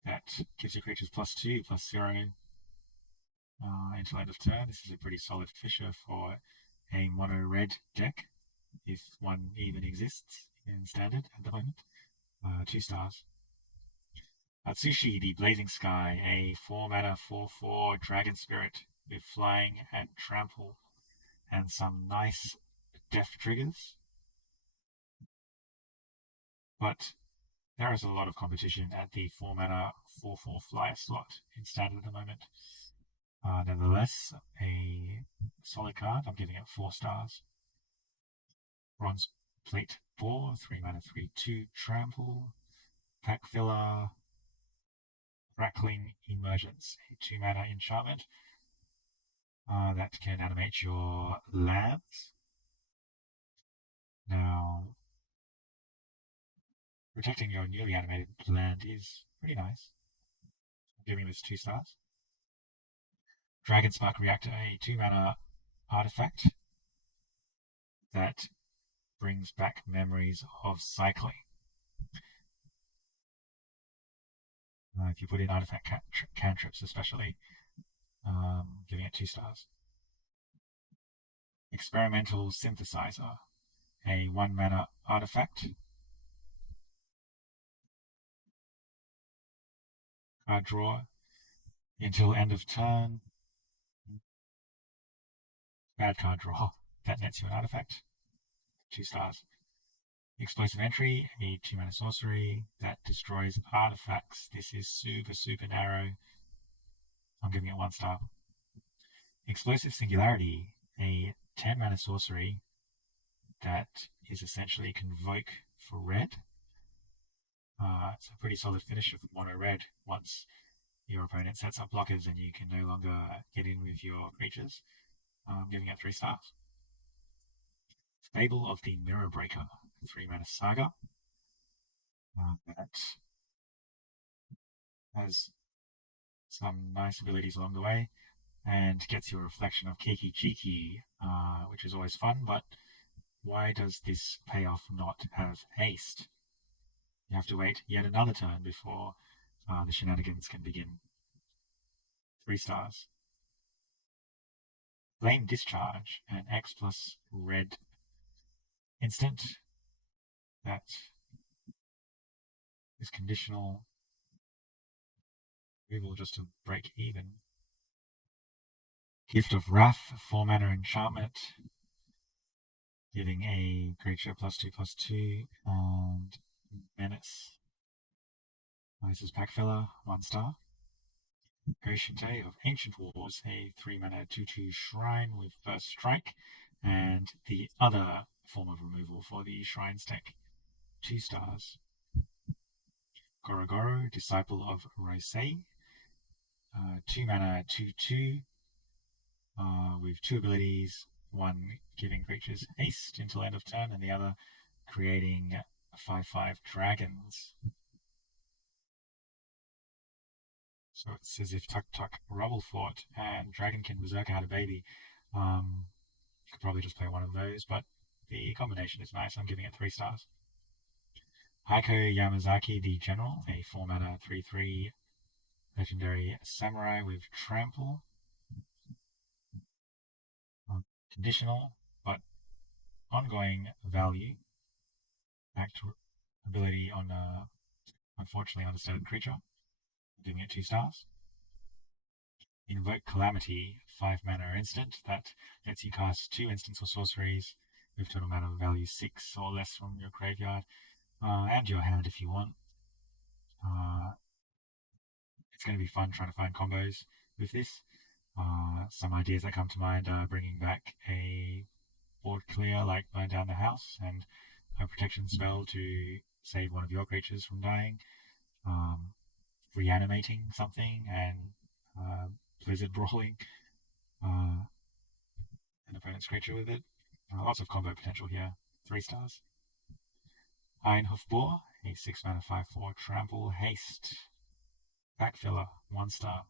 that gives your creatures +2/+0 until end of turn. This is a pretty solid Fisher for a mono red deck, if one even exists in standard at the moment. 2 stars. Atsushi, the Blazing Sky, a 4-mana 4/4 Dragon Spirit with flying and trample, and some nice death triggers. But there is a lot of competition at the 4-mana 4/4 flyer slot in standard at the moment. Nevertheless, a solid card. I'm giving it 4 stars. Bronze Plate Boar, 3-mana 3/2 trample, pack filler, Crackling Emergence, a 2-mana enchantment that can animate your lands. Now, protecting your newly animated land is pretty nice. I'm giving this 2 stars. Dragon Spark Reactor, a 2-mana artifact that brings back memories of cycling. If you put in artifact cantrips especially, giving it 2 stars. Experimental Synthesizer, a 1-mana artifact. Card draw until end of turn. Bad card draw. That nets you an artifact. 2 stars. Explosive Entry, a 2-mana sorcery that destroys artifacts. This is super narrow. I'm giving it 1 star. Explosive Singularity, a 10-mana sorcery that is essentially Convoke for red. It's a pretty solid finisher for mono red once your opponent sets up blockers and you can no longer get in with your creatures. I'm giving it 3 stars. Fable of the Mirror Breaker, 3-mana saga that has some nice abilities along the way and gets you a reflection of Kiki Chiki, which is always fun, but why does this payoff not have haste? You have to wait yet another turn before the shenanigans can begin. 3 stars. Flame Discharge, an X+ red instant that is conditional removal just to break even. Gift of Wrath, 4-mana enchantment, giving a creature +2/+2 and menace. This is pack filler, 1 star. Goshite of Ancient Wars, a 3-mana 2/2 shrine with first strike, and the other form of removal for the shrines deck, 2 stars. Gorogoro, Disciple of Rosei, 2-mana 2/2 with 2 abilities, one giving creatures haste until end of turn, and the other creating 5/5 dragons. So it's as if Tuk Tuk Rubblefort and Dragonkin Berserker had a baby. You could probably just play one of those, but the combination is nice. I'm giving it 3 stars. Heiko Yamazaki, the General, a 4-mana 3/3 legendary samurai with trample. Conditional, but ongoing value. Act ability on unfortunately understated creature. Giving it 2 stars. Invoke Calamity, 5-mana instant that lets you cast 2 instants or sorceries with total mana value 6 or less from your graveyard and your hand if you want. It's going to be fun trying to find combos with this. Some ideas that come to mind are bringing back a board clear like Burn Down the House and a protection spell to save one of your creatures from dying. Reanimating something and Blizzard Brawling an opponent's creature with it. Lots of combo potential here. 3 stars. Ironhoof Boar, a 6-mana 5/4 trample haste. Pack filler, 1 star.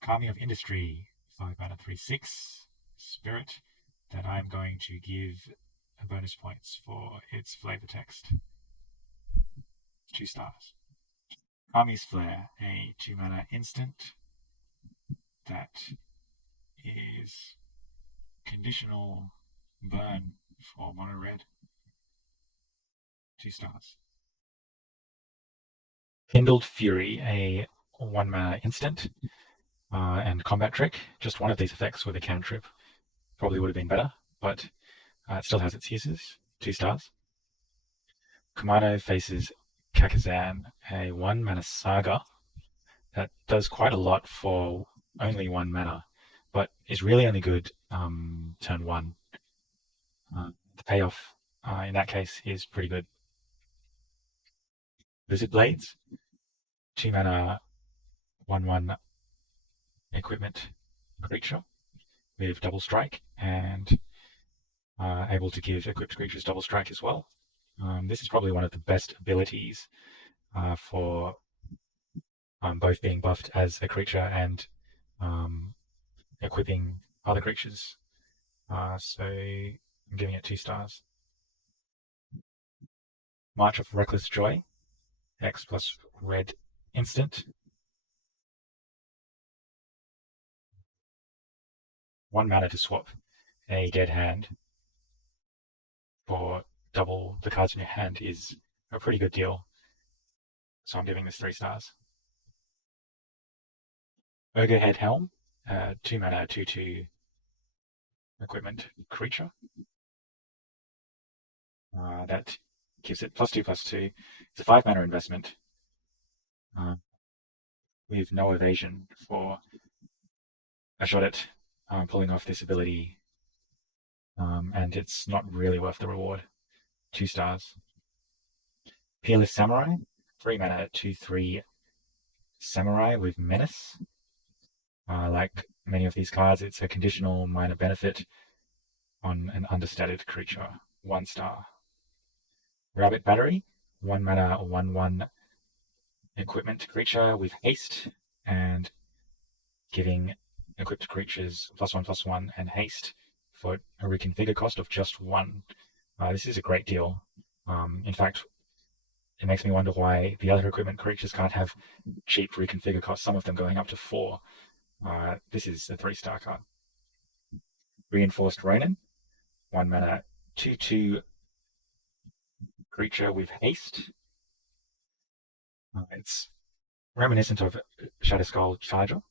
Kami of Industry, 5-mana 3/6 spirit that I'm going to give bonus points for its flavor text. 2 stars. Kami's Flare, a 2-mana instant that is conditional burn for mono red. 2 stars. Kindled Fury, a 1-mana instant and combat trick. Just one of these effects with a cantrip probably would have been better, but it still has its uses. 2 stars. Kumano faces Kakazan, a 1-mana saga that does quite a lot for only 1 mana, but is really only good turn 1. The payoff in that case is pretty good. Lizard Blades, 2-mana 1/1 equipment creature with double strike and able to give equipped creatures double strike as well. This is probably one of the best abilities for both being buffed as a creature and equipping other creatures. So I'm giving it 2 stars. March of Reckless Joy, X plus red instant. 1 mana to swap a dead hand for double the cards in your hand is a pretty good deal. So I'm giving this 3 stars. Ogrehead Helm, 2 mana 2/2 equipment creature. That gives it +2/+2. It's a 5 mana investment with no evasion for a shot at pulling off this ability, and it's not really worth the reward. 2 stars. Peerless Samurai, 3 mana 2/3 Samurai with Menace. Like many of these cards, it's a conditional minor benefit on an understated creature. 1 star. Rabbit Battery, 1 mana 1/1 equipment creature with haste and giving equipped creatures +1/+1 and haste for a reconfigure cost of just 1. This is a great deal. In fact, it makes me wonder why the other equipment creatures can't have cheap reconfigure costs, some of them going up to 4. This is a 3-star card. Reinforced Ronin, 1 mana 2/2 creature with haste. It's reminiscent of Shatterskull Charger.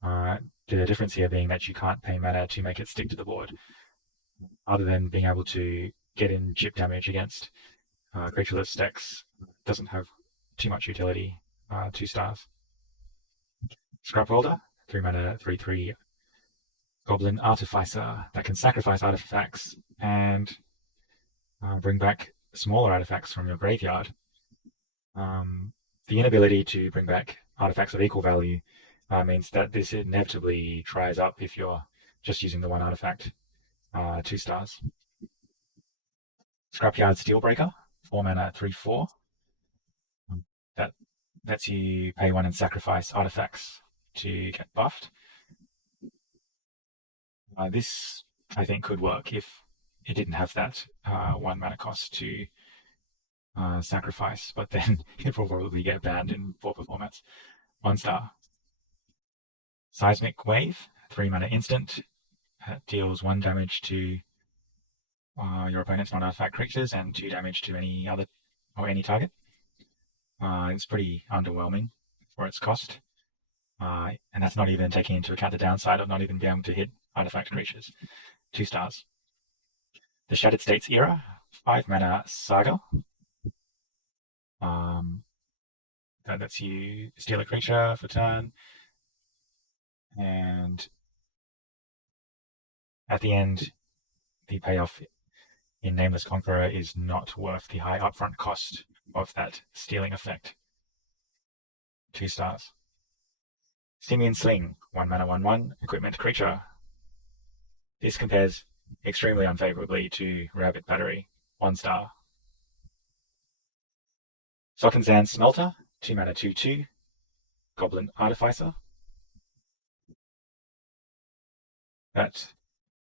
The difference here being that you can't pay mana to make it stick to the board, other than being able to get in chip damage against creatureless decks. Doesn't have too much utility. 2 stars. Scrap Holder, 3 mana 3/3 Goblin Artificer that can sacrifice artifacts and bring back smaller artifacts from your graveyard. The inability to bring back artifacts of equal value means that this inevitably tries up if you're just using the 1 artifact. 2 stars. Scrapyard Steelbreaker, 4 mana 3/4. That lets you pay 1 and sacrifice artifacts to get buffed. This, I think, could work if it didn't have that 1 mana cost to sacrifice, but then it'll probably get banned in pauper formats. 1 star. Seismic Wave, 3 mana instant. Deals 1 damage to your opponent's non-artifact creatures and 2 damage to any other or any target. It's pretty underwhelming for its cost. And that's not even taking into account the downside of not even being able to hit artifact creatures. 2 stars. The Shattered States Era, 5 mana Saga. That lets you steal a creature for turn. And at the end, the payoff in Nameless Conqueror is not worth the high upfront cost of that stealing effect. 2 stars. Simeon Sling, 1 mana 1/1 equipment creature. This compares extremely unfavorably to Rabbit Battery. 1 star. Sockenzan Smelter, 2 mana 2/2 Goblin Artificer. That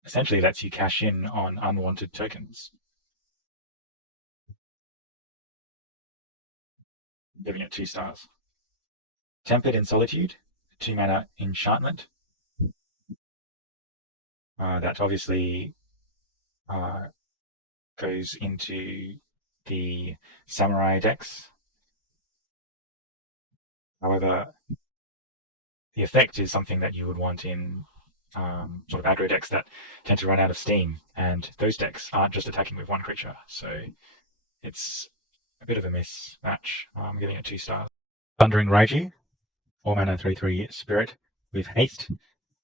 essentially lets you cash in on unwanted tokens. Giving it 2 stars. Tempered in Solitude, 2 mana enchantment. That obviously goes into the samurai decks. However, the effect is something that you would want in sort of aggro decks that tend to run out of steam, and those decks aren't just attacking with one creature, so it's a bit of a mismatch. I'm giving it 2 stars. Thundering Raiju, 4 mana 3/3 spirit with haste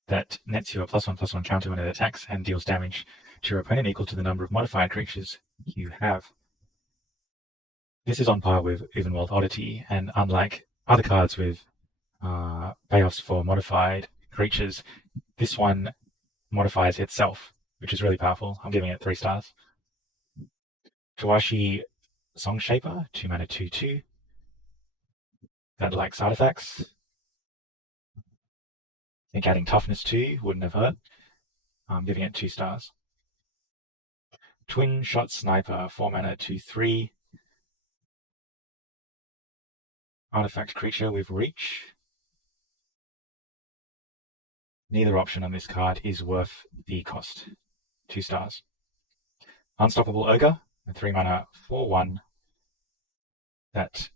that nets you a +1/+1 counter when it attacks and deals damage to your opponent equal to the number of modified creatures you have. This is on par with Evenwald Oddity, and unlike other cards with payoffs for modified creatures, this one modifies itself, which is really powerful. I'm giving it 3 stars. Tawashi Songshaper, 2 mana 2/2. That likes artifacts. I think adding toughness 2 wouldn't have hurt. I'm giving it 2 stars. Twin Shot Sniper, 4 mana 2/3. Artifact creature with reach. Neither option on this card is worth the cost. 2 stars. Unstoppable Ogre, a 3 mana 4/1 that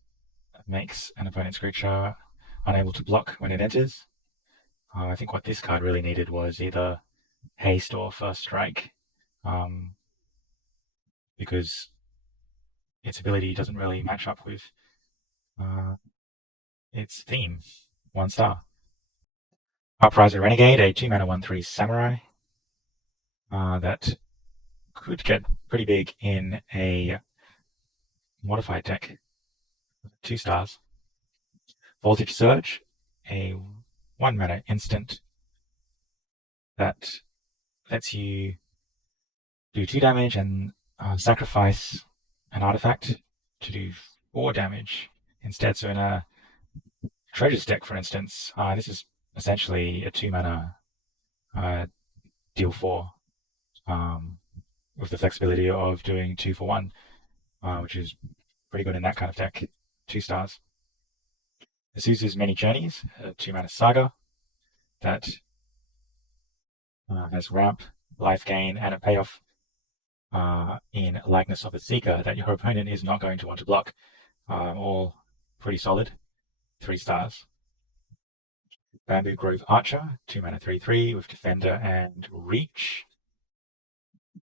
makes an opponent's creature unable to block when it enters. I think what this card really needed was either haste or first strike, because its ability doesn't really match up with its theme. 1 star. Upriser Renegade, a 2 mana 1/3 samurai that could get pretty big in a modified deck. 2 stars. Voltage Surge, a 1 mana instant that lets you do 2 damage and sacrifice an artifact to do 4 damage instead. So in a Treasures deck, for instance, this is essentially a 2 mana deal 4 with the flexibility of doing 2 for 1, which is pretty good in that kind of deck. 2 stars. Azusa's Many Journeys, a 2 mana saga that has ramp, life gain, and a payoff in Likeness of a Seeker that your opponent is not going to want to block. All pretty solid. 3 stars. Bamboo Grove Archer, 2 mana 3/3 with Defender and Reach.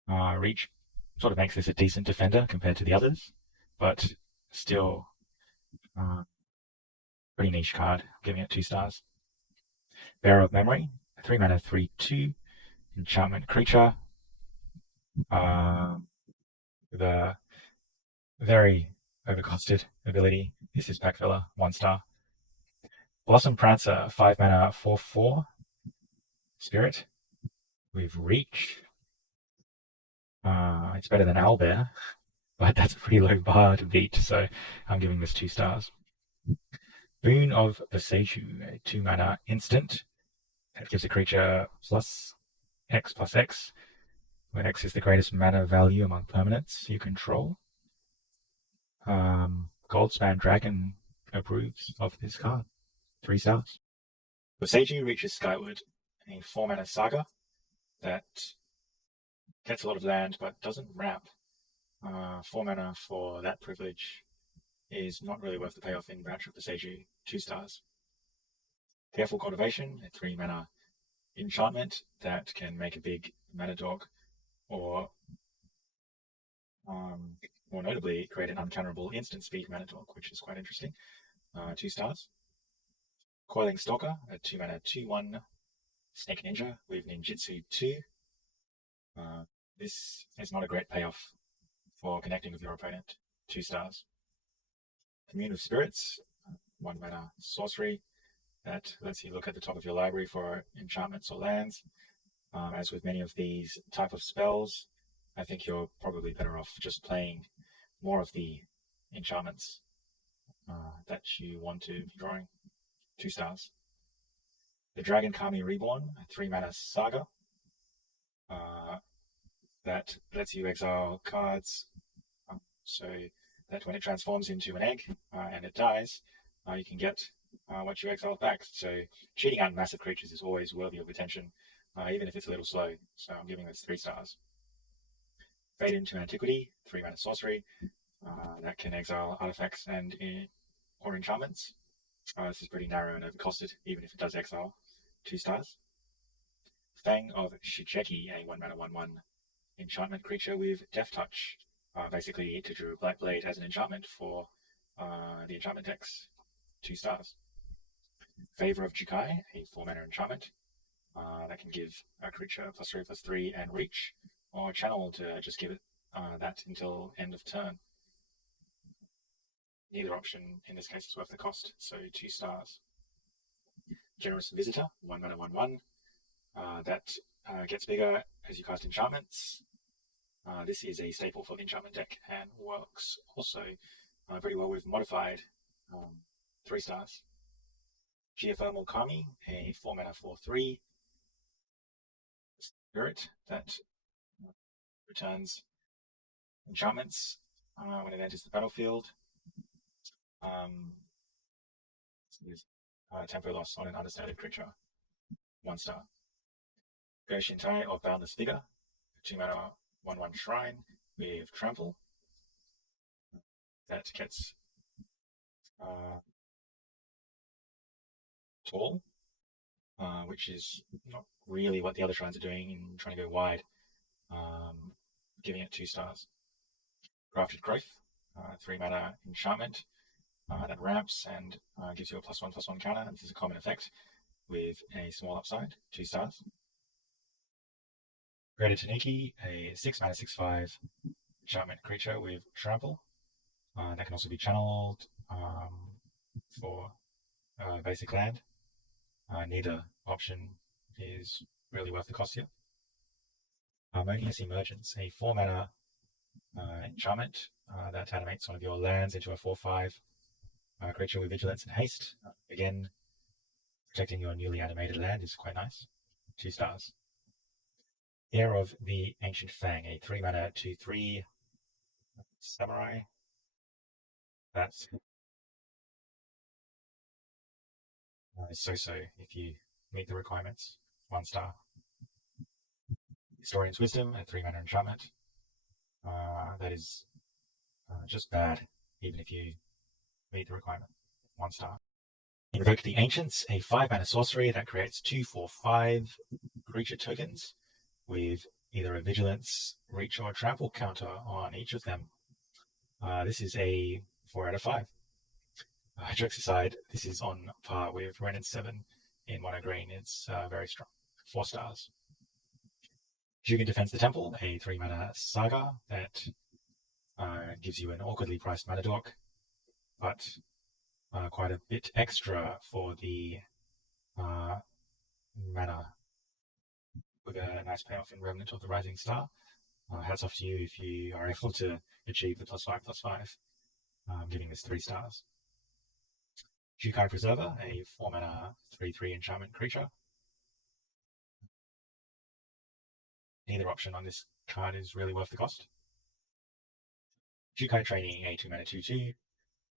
Reach sort of makes this a decent defender compared to the others, but still pretty niche card. Giving it 2 stars. Bearer of Memory, 3 mana 3/2 enchantment creature with a very overcosted ability. This is pack filler, 1 star. Blossom Prancer, 5 mana 4/4 spirit with reach. It's better than Owlbear, but that's a pretty low bar to beat, so I'm giving this 2 stars. Boon of Boseiju, a 2 mana instant that gives a creature +X/+X, where X is the greatest mana value among permanents you control. Goldspan Dragon approves of this card. 3 stars. Boseiju reaches Skyward, a 4 mana saga that gets a lot of land but doesn't ramp. 4 mana for that privilege is not really worth the payoff in Branch of Boseiju. 2 stars. Careful Cultivation, a 3 mana enchantment that can make a big mana dog, or more notably, create an uncounterable instant speed mana dog, which is quite interesting. 2 stars. Coiling Stalker, a 2 mana 2/1 Snake Ninja with Ninjutsu 2. This is not a great payoff for connecting with your opponent. 2 stars. Commune of Spirits, 1 mana sorcery that lets you look at the top of your library for enchantments or lands. As with many of these type of spells, I think you're probably better off just playing more of the enchantments that you want to be drawing. 2 stars. The Dragon Kami Reborn, a 3 mana saga that lets you exile cards so that when it transforms into an egg and it dies, you can get once you exile back. So cheating out massive creatures is always worthy of attention, even if it's a little slow. So I'm giving this 3 stars. Fade into Antiquity, 3 mana sorcery. That can exile artifacts and or enchantments. This is pretty narrow and overcosted, even if it does exile. 2 stars. Fang of Shijeki, a 1 mana 1/1 enchantment creature with Death Touch. Basically, to draw Black Blade as an enchantment for the enchantment decks. 2 stars. Favor of Jukai, a 4 mana enchantment that can give a creature +3/+3 and reach, or channel to just give it that until end of turn. Neither option in this case is worth the cost, so 2 stars. Generous Visitor, 1 mana 1/1 that gets bigger as you cast enchantments. This is a staple for the enchantment deck and works also pretty well with modified 3 stars. Geothermal Kami, a 4 mana 4/3 spirit that returns enchantments when it enters the battlefield. Tempo loss on an understated creature. 1 star. Goshintai of Boundless Vigor, 2 mana 1/1 shrine with trample that gets tall, which is not really what the other shrines are doing in trying to go wide. Giving it 2 stars. Grafted Growth, 3 mana enchantment that ramps and gives you a +1/+1 counter. This is a common effect with a small upside. 2 stars. Greater Tanuki, a 6 mana 6/5 enchantment creature with trample that can also be channeled for basic land. Neither option is really worth the cost here. Harmonious Emergence, a 4 mana enchantment that animates one of your lands into a 4/5 creature with vigilance and haste. Again, protecting your newly animated land is quite nice. 2 stars. Heir of the Ancient Fang, a 3 mana 2/3 samurai. That's so if you meet the requirements. 1 star. Historian's Wisdom, a 3 mana enchantment. That is just bad, even if you meet the requirement. 1 star. Invoke the Ancients, a 5 mana sorcery that creates 2/4/5 creature tokens with either a vigilance, reach, or trample counter on each of them. This is a 4 out of 5. Jokes aside, this is on par with Ren and 7 in mono green. It's very strong. 4 stars. Jugan Defends the Temple, a 3 mana saga that gives you an awkwardly priced mana dork, but quite a bit extra for the mana with a nice payoff in Remnant of the Rising Star. Hats off to you if you are able to achieve the +5/+5. I'm giving this 3 stars. Jukai Preserver, a 4 mana 3/3 enchantment creature. Neither option on this card is really worth the cost. Jukai Training, a 2 mana 2/2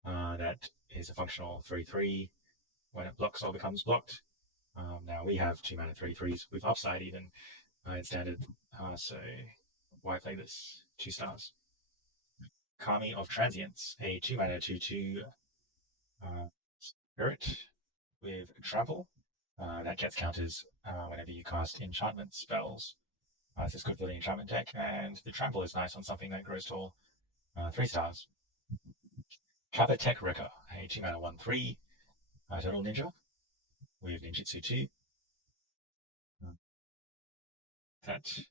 that is a functional 3/3 when it blocks or becomes blocked. Now we have 2 mana 3/3s with upside even in standard, so why play this? 2 stars. Kami of Transience, a 2 mana 2/2 spirit with trample that gets counters whenever you cast enchantment spells. This is good for the enchantment deck, and the trample is nice on something that grows tall. 3 stars. Kappa Tech Wrecker, a 2 mana 1/3 Turtle Ninja with Ninjutsu 2 that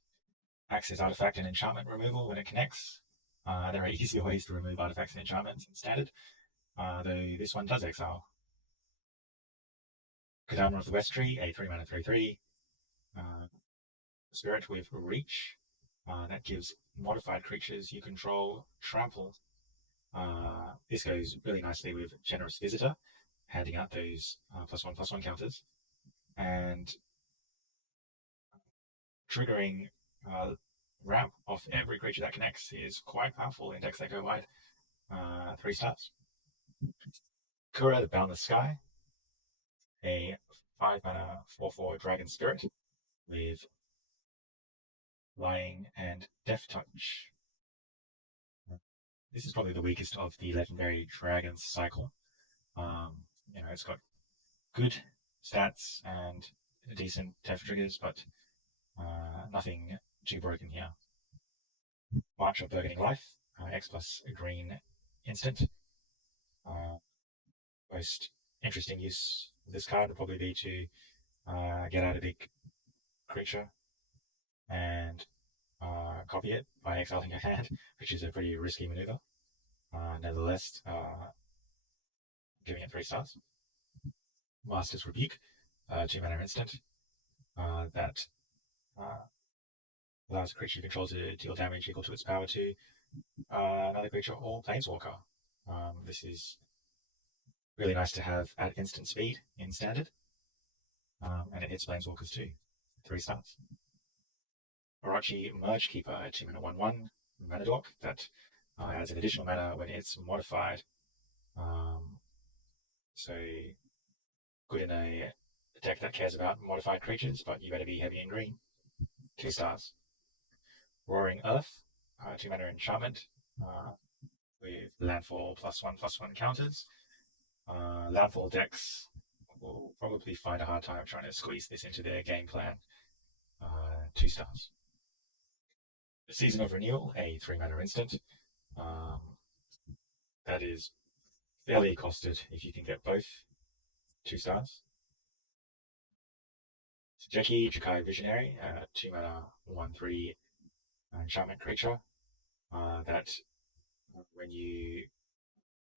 acts as artifact and enchantment removal when it connects. There are easier ways to remove artifacts and enchantments in standard, though this one does exile. Kadama of the West Tree, a 3 mana 3/3 spirit with reach that gives modified creatures you control trample. This goes really nicely with Generous Visitor, handing out those +1/+1 counters, and triggering ramp off every creature that connects is quite powerful in decks that go wide. 3 stars. Kura, the Boundless Sky, a 5 mana 4/4 Dragon Spirit with Lying and Death Touch. This is probably the weakest of the legendary dragons cycle. It's got good stats and decent death triggers, but nothing too broken here. March of Burgeoning Life, X plus green instant. Most interesting use of this card would probably be to get out a big creature and copy it by exiling your hand, which is a pretty risky maneuver. Nevertheless, giving it 3 stars. Master's Rebuke, 2 mana instant, that allows a creature you control to deal damage equal to its power to another creature or planeswalker. This is really nice to have at instant speed in standard, and it hits planeswalkers too. 3 stars. Orochi Merge Keeper, 2 mana 1/1 mana dork that adds an additional mana when it's modified. So good in a deck that cares about modified creatures, but you better be heavy in green. 2 stars. Roaring Earth, 2 mana enchantment with landfall +1/+1 counters. Landfall decks will probably find a hard time trying to squeeze this into their game plan. 2 stars. Season of Renewal, a 3 mana instant. That is fairly costed if you can get both. 2 stars. Jeki Jukai Visionary, 2 mana 1/3 enchantment creature. That when you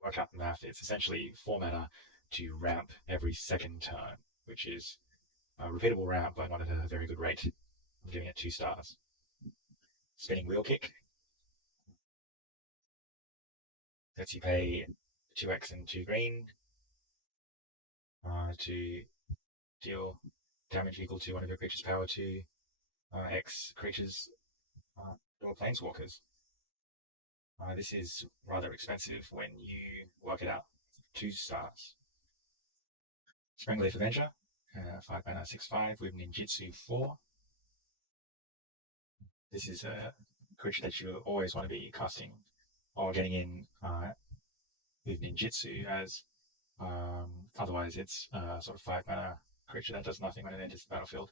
work out the math, it's essentially 4 mana to ramp every second turn, which is a repeatable ramp, but not at a very good rate. I'm giving it 2 stars. Spinning Wheel Kick lets you pay 2x and 2 green to deal damage equal to one of your creature's power to X creatures or planeswalkers. This is rather expensive when you work it out. 2 stars. Springleaf Avenger, 5 mana 6/5 with Ninjutsu 4. This is a creature that you always want to be casting or getting in with Ninjutsu, as otherwise it's a sort of 5 mana creature that does nothing when it enters the battlefield.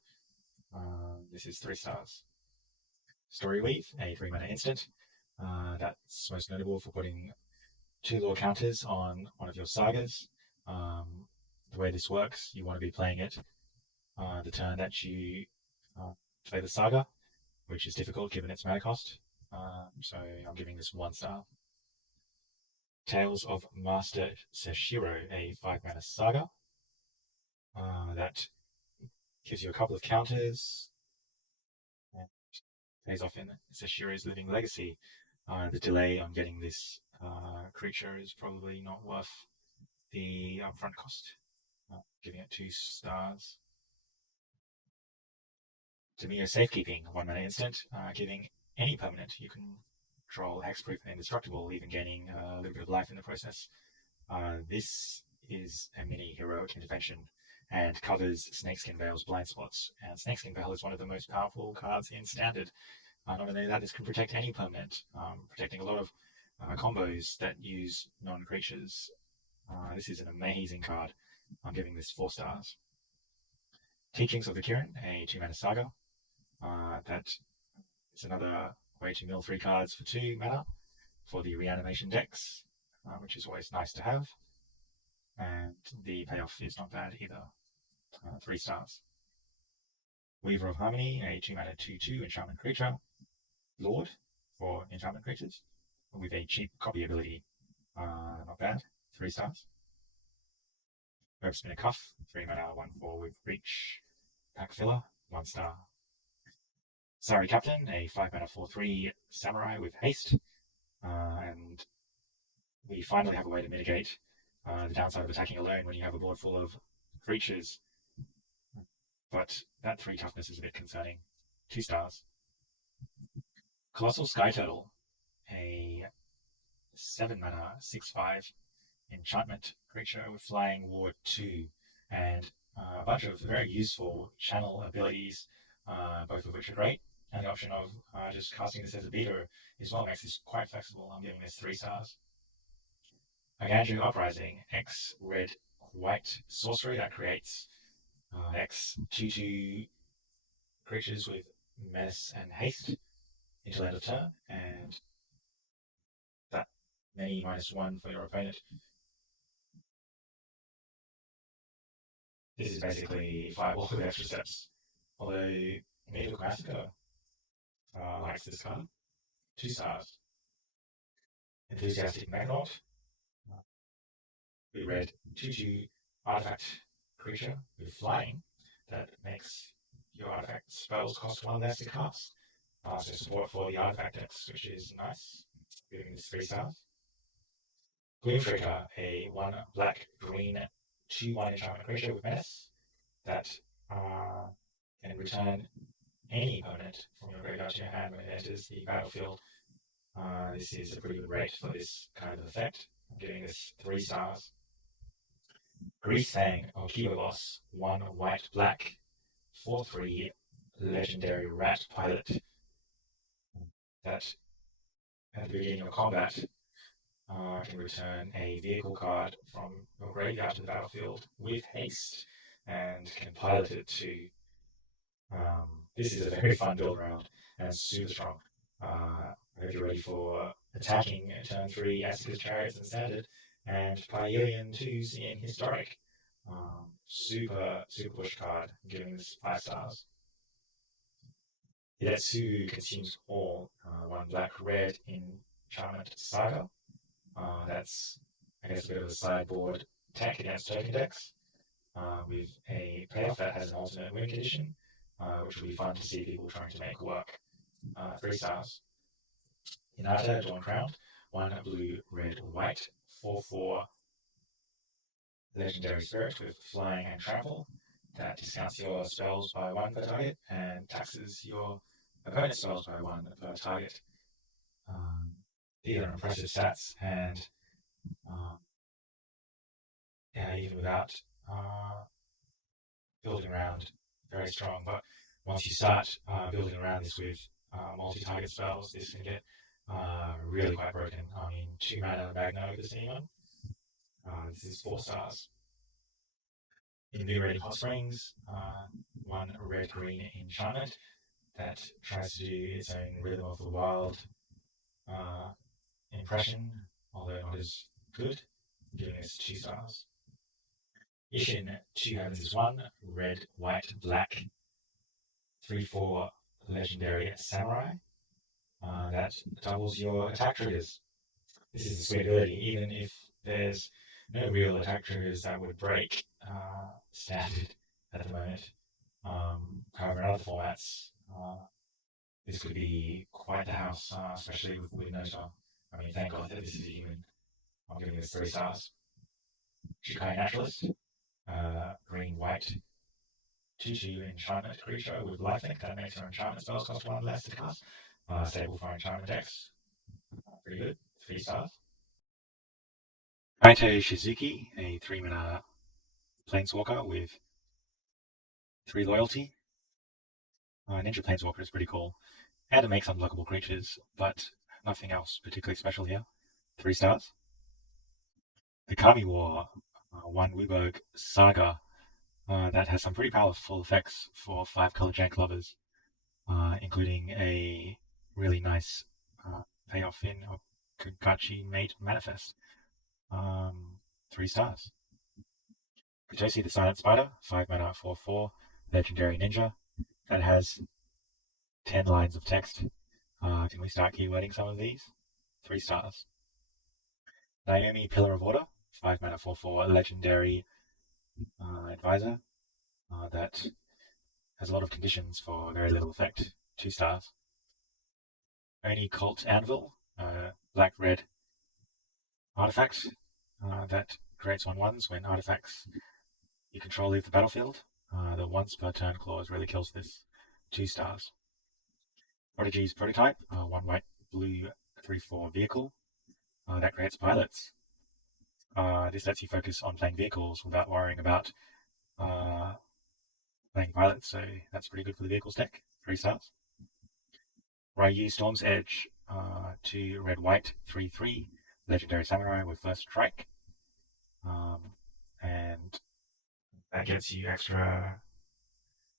This is 3 stars. Story Weave, a 3 mana instant. That's most notable for putting 2 lore counters on one of your sagas. The way this works, you want to be playing it the turn that you play the saga, which is difficult given its mana cost. So I'm giving this 1 star. Tales of Master Seshiro, a 5 mana saga. That gives you a couple of counters and pays off in Seshiro's Living Legacy. The delay on getting this creature is probably not worth the upfront cost. Giving it 2 stars. Tamiya Safekeeping, 1 mana instant, giving any permanent you control hexproof and indestructible, even gaining a little bit of life in the process. This is a mini heroic intervention and covers Snakeskin Veil's blind spots. And Snakeskin Veil is one of the most powerful cards in Standard. Not only that, this can protect any permanent, protecting a lot of combos that use non-creatures. This is an amazing card. I'm giving this 4 stars. Teachings of the Kirin, a 2 mana saga. That is another way to mill 3 cards for 2 mana for the reanimation decks, which is always nice to have. And the payoff is not bad either. 3 stars. Weaver of Harmony, a 2 mana 2/2 enchantment creature. Lord for enchantment creatures with a cheap copy ability. Not bad. 3 stars. Herb Spinner Cuff, 3 mana 1/4 with Reach. Pack Filler, 1 star. Sari Captain, a 5 mana 4/3 samurai with haste. And we finally have a way to mitigate the downside of attacking alone when you have a board full of creatures. But that 3 toughness is a bit concerning. 2 stars. Colossal Sky Turtle, a 7 mana 6/5 enchantment creature with Flying Ward 2. And a bunch of very useful channel abilities, both of which are great. And the option of just casting this as a beater as well makes this quite flexible. I'm giving this 3 stars. Agandru Uprising, X red white sorcery that creates X 2/2 creatures with menace and haste until end of turn, and that many -1 for your opponent. This is basically Fireball with extra steps. Although Native Massacre likes this card. 2 stars. Enthusiastic Magnaut. We read 2/2 artifact creature with flying that makes your artifact spells cost 1 less to cast. So support for the artifact decks, which is nice. Giving this 3 stars. Gloomfricker, a 1 black green 2/1 enchantment creature with menace that can return any opponent from your graveyard to your hand when it enters the battlefield. This is a pretty good rate for this kind of effect. I'm giving this 3 stars. Grease Fang, or Kibolos, 1 white black 4/3 legendary rat pilot that at the beginning of combat can return a vehicle card from your graveyard to the battlefield with haste and can pilot it to. This is a very fun build round and super strong. I hope you're ready for attacking turn 3 Assica's Chariots in Standard and Pyelian 2s in Historic. Super push card, giving this 5 stars. Hidetsu consumes all 1 black red enchantment saga. That's, I guess, a bit of a sideboard tech against token decks, with a payoff that has an alternate win condition, which will be fun to see people trying to make work. 3 stars. Hinata, Dawn Crowned, 1 blue, red, white, 4/4 legendary spirit with flying and trample that discounts your spells by 1 per target and taxes your opponent's spells by 1 per target. These are impressive stats, and even without building around, very strong. But once you start building around this with multi-target spells, this can get really quite broken. I mean, 2 mana Magno this anyone. This is 4 stars. Invigorating Hot Springs, 1 red-green enchantment that tries to do its own Rhythm of the Wild impression, although not as good, giving us 2 stars. Ishin, 2 Heavens is 1 red, white, black, 3/4 legendary samurai that doubles your attack triggers. This is a sweet ability, even if there's no real attack triggers that would break standard at the moment. However, in other formats, this would be quite the house, especially with Nota. I mean, thank God that this is a human. I'm giving this 3 stars. Shikai Naturalist, green, white, 2/2 enchantment creature with lifelink that makes your enchantment spells cost 1 less to cast. Stable for enchantment decks. Pretty good. 3 stars. Kaito Shizuki, a 3 mana planeswalker with 3 loyalty. Ninja Planeswalker is pretty cool. And it makes unblockable creatures, but nothing else particularly special here. 3 stars. The Kami War, 1 Wuberg Saga, that has some pretty powerful effects for 5-color jank lovers, including a really nice payoff in Kagachi Mate Manifest. 3 stars. Kotosi the Silent Spider, 5 mana 4/4 legendary ninja that has 10 lines of text. Can we start keywording some of these? 3 stars. Naomi Pillar of Order, 5 mana 4/4 legendary advisor that has a lot of conditions for very little effect. 2 stars. Oni Cult Anvil, black-red artifact that creates 1/1s when artifacts you control leave the battlefield. The once per turn clause really kills this. 2 stars. Prodigy's Prototype, 1 white, blue, 3/4 vehicle that creates pilots. This lets you focus on playing vehicles without worrying about Playing pilot, so that's pretty good for the vehicles deck. 3 stars. Ryu Storm's Edge, 2 red white, 3/3, legendary samurai with first strike, um, and that gets you extra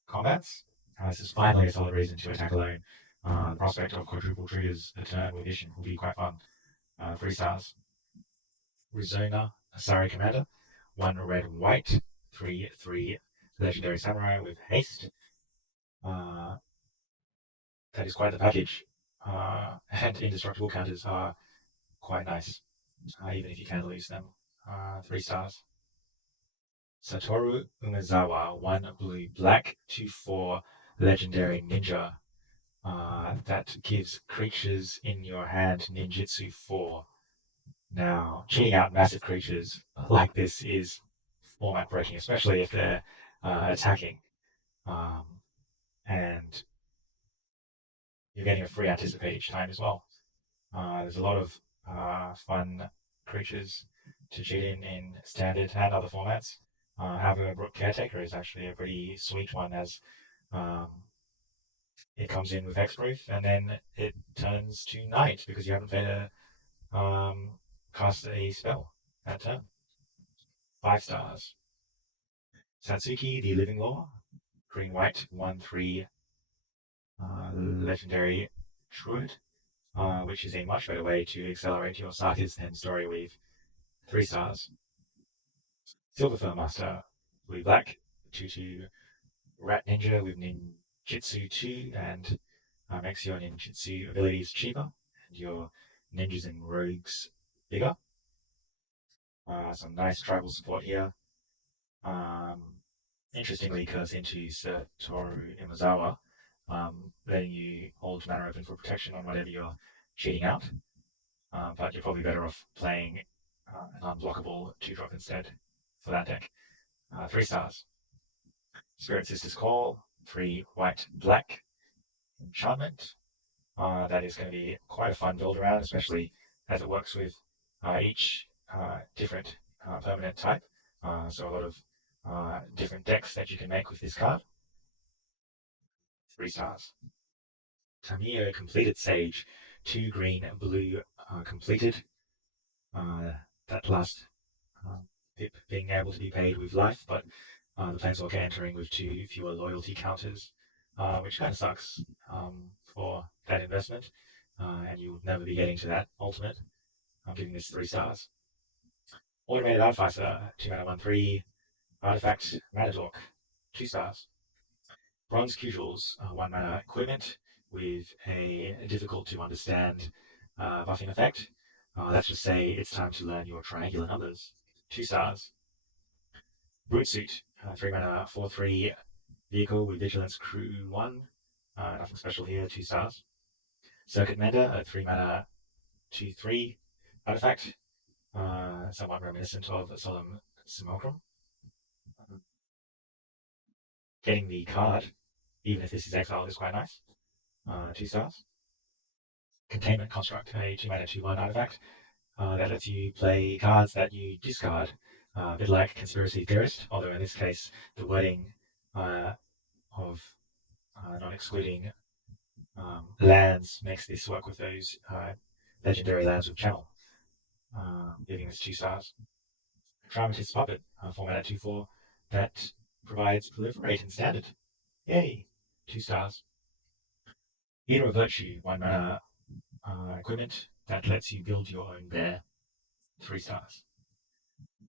combats. This is finally a solid reason to attack alone. The prospect of quadruple triggers a turn with Ishin will be quite fun. 3 stars. Rizona, Asari Commander, 1 red white, 3/3, legendary samurai with haste. That is quite the package. And indestructible counters are quite nice, even if you can lose them. 3 stars. Satoru Umezawa, 1 blue black, 2/4, legendary ninja. That gives creatures in your hand ninjutsu 4. Now, cheating out massive creatures like this is format breaking, especially if they're attacking. Um, and you're getting a free anticipate each time as well. There's a lot of fun creatures to cheat in standard and other formats. Brook Caretaker is actually a pretty sweet one, as um, it comes in with Hexproof and then it turns to Night because you haven't paid a cast a spell that turn. 5 stars. Satsuki, the Living Law, green white, 1/3, legendary Druid, which is a much better way to accelerate your sagas than Story Weave. 3 stars. Silver Fur Master, blue black, 2/2, Rat Ninja with Ninjutsu 2 and makes your ninjutsu abilities cheaper and your ninjas and rogues bigger. Some nice tribal support here. Interestingly, curves into Satoru Imazawa, letting you hold mana open for protection on whatever you're cheating out. But you're probably better off playing an unblockable 2-drop instead for that deck. 3 stars. Spirit Sister's Call, 3 white black enchantment. That is going to be quite a fun build around, especially as it works with each different permanent type. So a lot of different decks that you can make with this card. 3 stars. Tamiya Completed Sage, 2 green, blue completed. That last pip being able to be paid with life, but the Planeswalker entering with 2 fewer loyalty counters, which kind of sucks for that investment, and you'll never be getting to that ultimate. I'm giving this 3 stars. Automated Artificer, 2 mana 1/3, Artifact Matadork, 2 stars. Bronze Cudgels, 1 mana equipment with a difficult to understand buffing effect. Let's just say it's time to learn your triangular numbers. 2 stars. Brute Suit, 3 mana 4/3 vehicle with Vigilance Crew 1. Nothing special here, 2 stars. Circuit Mender, a 3 mana 2/3 artifact, somewhat reminiscent of Solemn Simulacrum. Getting the card, even if this is exiled, is quite nice. 2 stars. Containment Construct, a 2 mana 2/1 artifact that lets you play cards that you discard. A bit like Conspiracy Theorist, although in this case the wording of not excluding lands makes this work with those legendary lands with channel, giving this 2 stars. Dramatist's Puppet, format at 2/4, that provides Proliferate in standard. Yay! 2 stars. Eater of Virtue, 1 mana equipment that lets you build your own bear. 3 stars.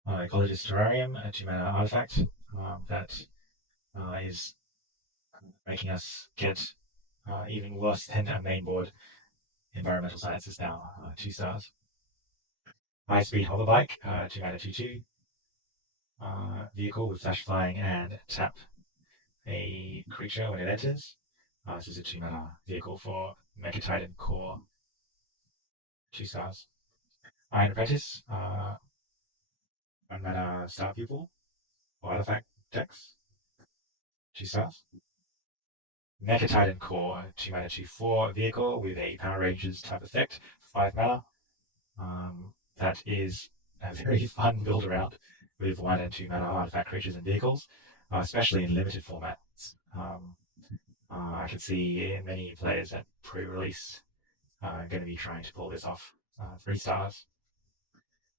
Ecologist Terrarium, a 2 mana artifact that is making us get even worse than our main board Environmental Sciences now. 2 stars. High Speed Hoverbike, 2 mana 2/2. Vehicle with flash flying and tap a creature when it enters. This is a 2 mana vehicle for Mecha Titan Core. 2 stars. Iron Apprentice, 1 mana Star Pupil for artifact decks. 2 stars. Mecha Titan Core, 2 mana 2/4 vehicle with a Power Rangers type effect, 5 mana. That is a very fun build around with 1 and 2 mana artifact creatures and vehicles. especially in limited formats. I can see many players at pre-release going to be trying to pull this off. 3 stars.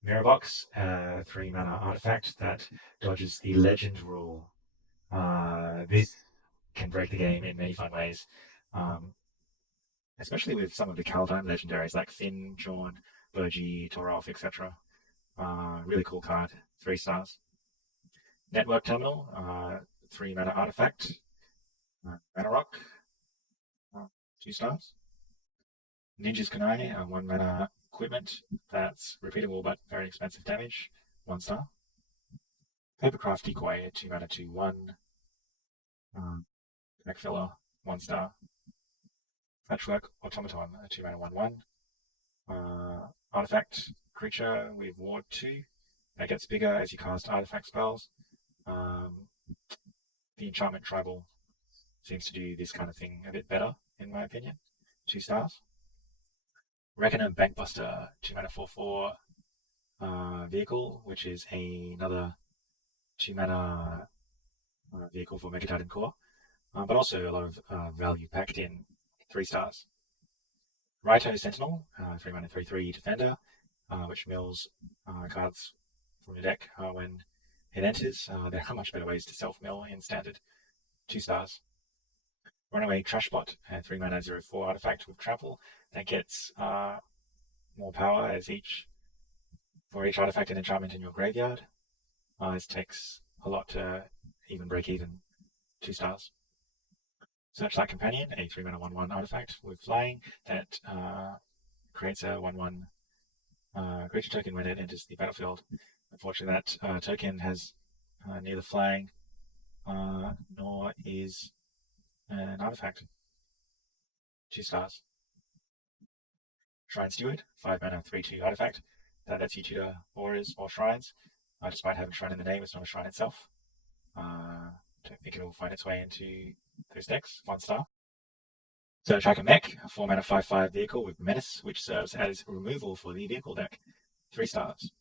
Mirror Box, 3 mana artifact that dodges the legend rule. This can break the game in many fun ways, um, especially with some of the Kaldheim legendaries like Finn, Jorn, Burgi, Torolf, etc. Really cool card, 3 stars. Network Terminal, 3 mana artifact, Mana Rock, 2 stars. Ninja's Kunai, 1 mana equipment that's repeatable but very expensive damage, 1 star. Papercraft Decoy, 2 mana 2/1, deck filler, 1 star. Patchwork Automaton, 2 mana 1/1. Artifact creature with Ward 2 that gets bigger as you cast artifact spells. Um, the Enchantment Tribal seems to do this kind of thing a bit better, in my opinion. 2 stars. Reckoner Bankbuster, 2 mana 4/4 vehicle, which is another 2 mana vehicle for Mega Titan Core, but also a lot of value packed in. 3 stars. Raito Sentinel, 3 mana 3/3 defender, which mills cards from your deck when it enters. There are much better ways to self mill in standard. 2 stars. Runaway Trashbot, 3 mana 0/4 artifact with trample that gets more power as for each artifact and enchantment in your graveyard. This takes a lot to even break even. 2 stars. Searchlight Companion, a 3 mana 1/1 artifact with flying that creates a 1/1 creature token when it enters the battlefield. Unfortunately, that token has neither flying nor is an artifact. 2 stars. Shrine Steward, 5 mana 3/2 artifact that lets you tutor auras or shrines. Despite having shrine in the name, it's not a shrine itself. Don't think it will find its way into those decks. 1 star. So Tracker Mech, a 4 mana 5/5 vehicle with Menace, which serves as removal for the vehicle deck. 3 stars.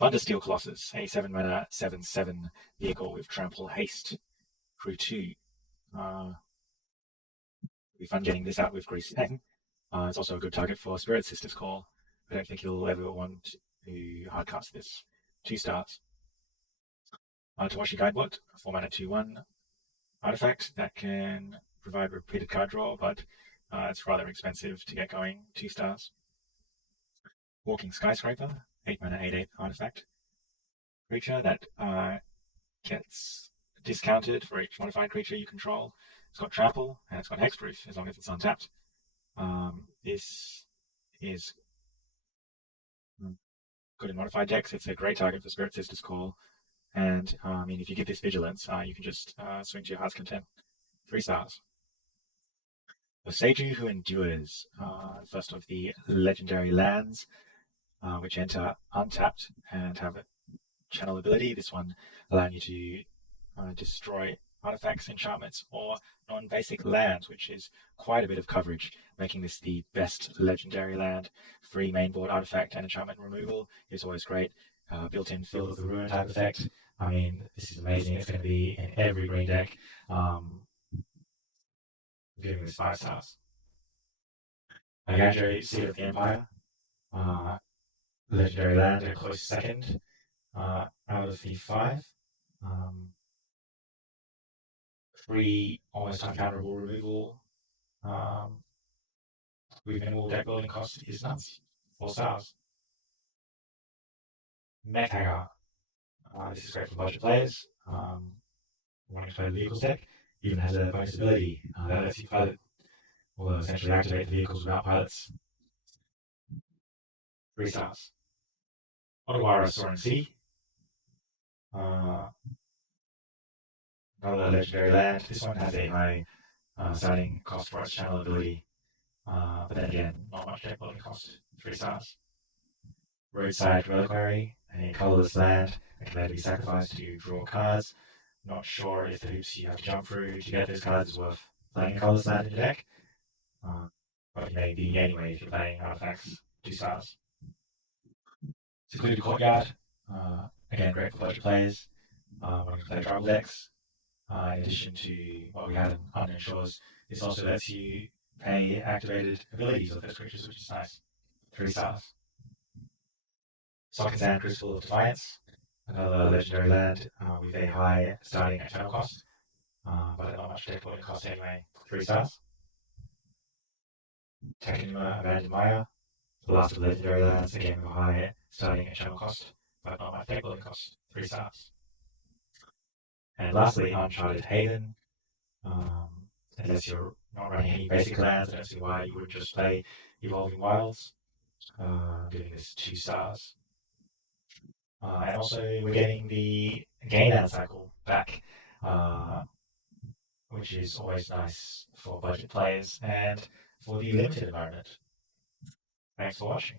Thundersteel Colossus, a 7 mana 7/7 vehicle with Trample Haste. Crew 2. It'll be fun getting this out with Grease Fang. It's also a good target for Spirit Sister's Call. I don't think you'll ever want to hardcast this. 2 stars. Tawashi Guidebot, 4 mana 2/1 artifact that can provide repeated card draw, but it's rather expensive to get going. 2 stars. Walking Skyscraper, 8 mana 8/8 artifact creature that gets discounted for each modified creature you control. It's got trample and it's got hexproof as long as it's untapped. This is good in modified decks. It's a great target for Spirit Sister's Call. And if you give this vigilance, you can just swing to your heart's content. 3 stars. Oseiju Who Endures, first of the legendary lands, which enter untapped and have a channel ability. This one allowing you to destroy artifacts, enchantments, or non-basic lands, which is quite a bit of coverage, making this the best legendary land. Free mainboard artifact and enchantment removal is always great. Built-in Field of the Ruin type effect. This is amazing. It's going to be in every green deck. Giving this 5 stars. Agadre, Seat of the Empire. Legendary land, a close second out of the 5. Free, almost uncounterable removal with minimal deck building cost is nuts. 4 stars. Mech Hanger. This is great for budget players wanting to play the vehicles deck. Even has a bonus ability that lets you pilot, or essentially activate the vehicles without pilots. 3 stars. Otawara Soaring Sea. Another legendary land. This one has a high signing cost for its channel ability, but then again, not much deck building cost. 3 stars. Roadside Reliquary, a colorless land that can later be sacrificed to draw cards. Not sure if the hoops you have to jump through to get those cards is worth playing a colorless land in your deck, but you may be anyway if you're playing artifacts. 2 stars. Secluded Courtyard, again great for budget players. wanting to play tribal decks. In addition to what we had in Unknown Shores, this also lets you pay activated abilities of those creatures, which is nice. 3 stars. Sock and Sand Crucible of Defiance, another legendary land with a high starting and total cost, but not much deck building cost anyway. 3 stars. Takenuma Abandoned Maya, the last of the legendary lands, again with a high starting and channel cost, but not much deck building cost. 3 stars. And lastly, Uncharted Haven. Unless you're not running any basic lands, I don't see why you wouldn't just play Evolving Wilds. Giving this 2 stars. And also, we're getting the Gain Land cycle back, uh, which is always nice for budget players and for the limited environment. Thanks for watching.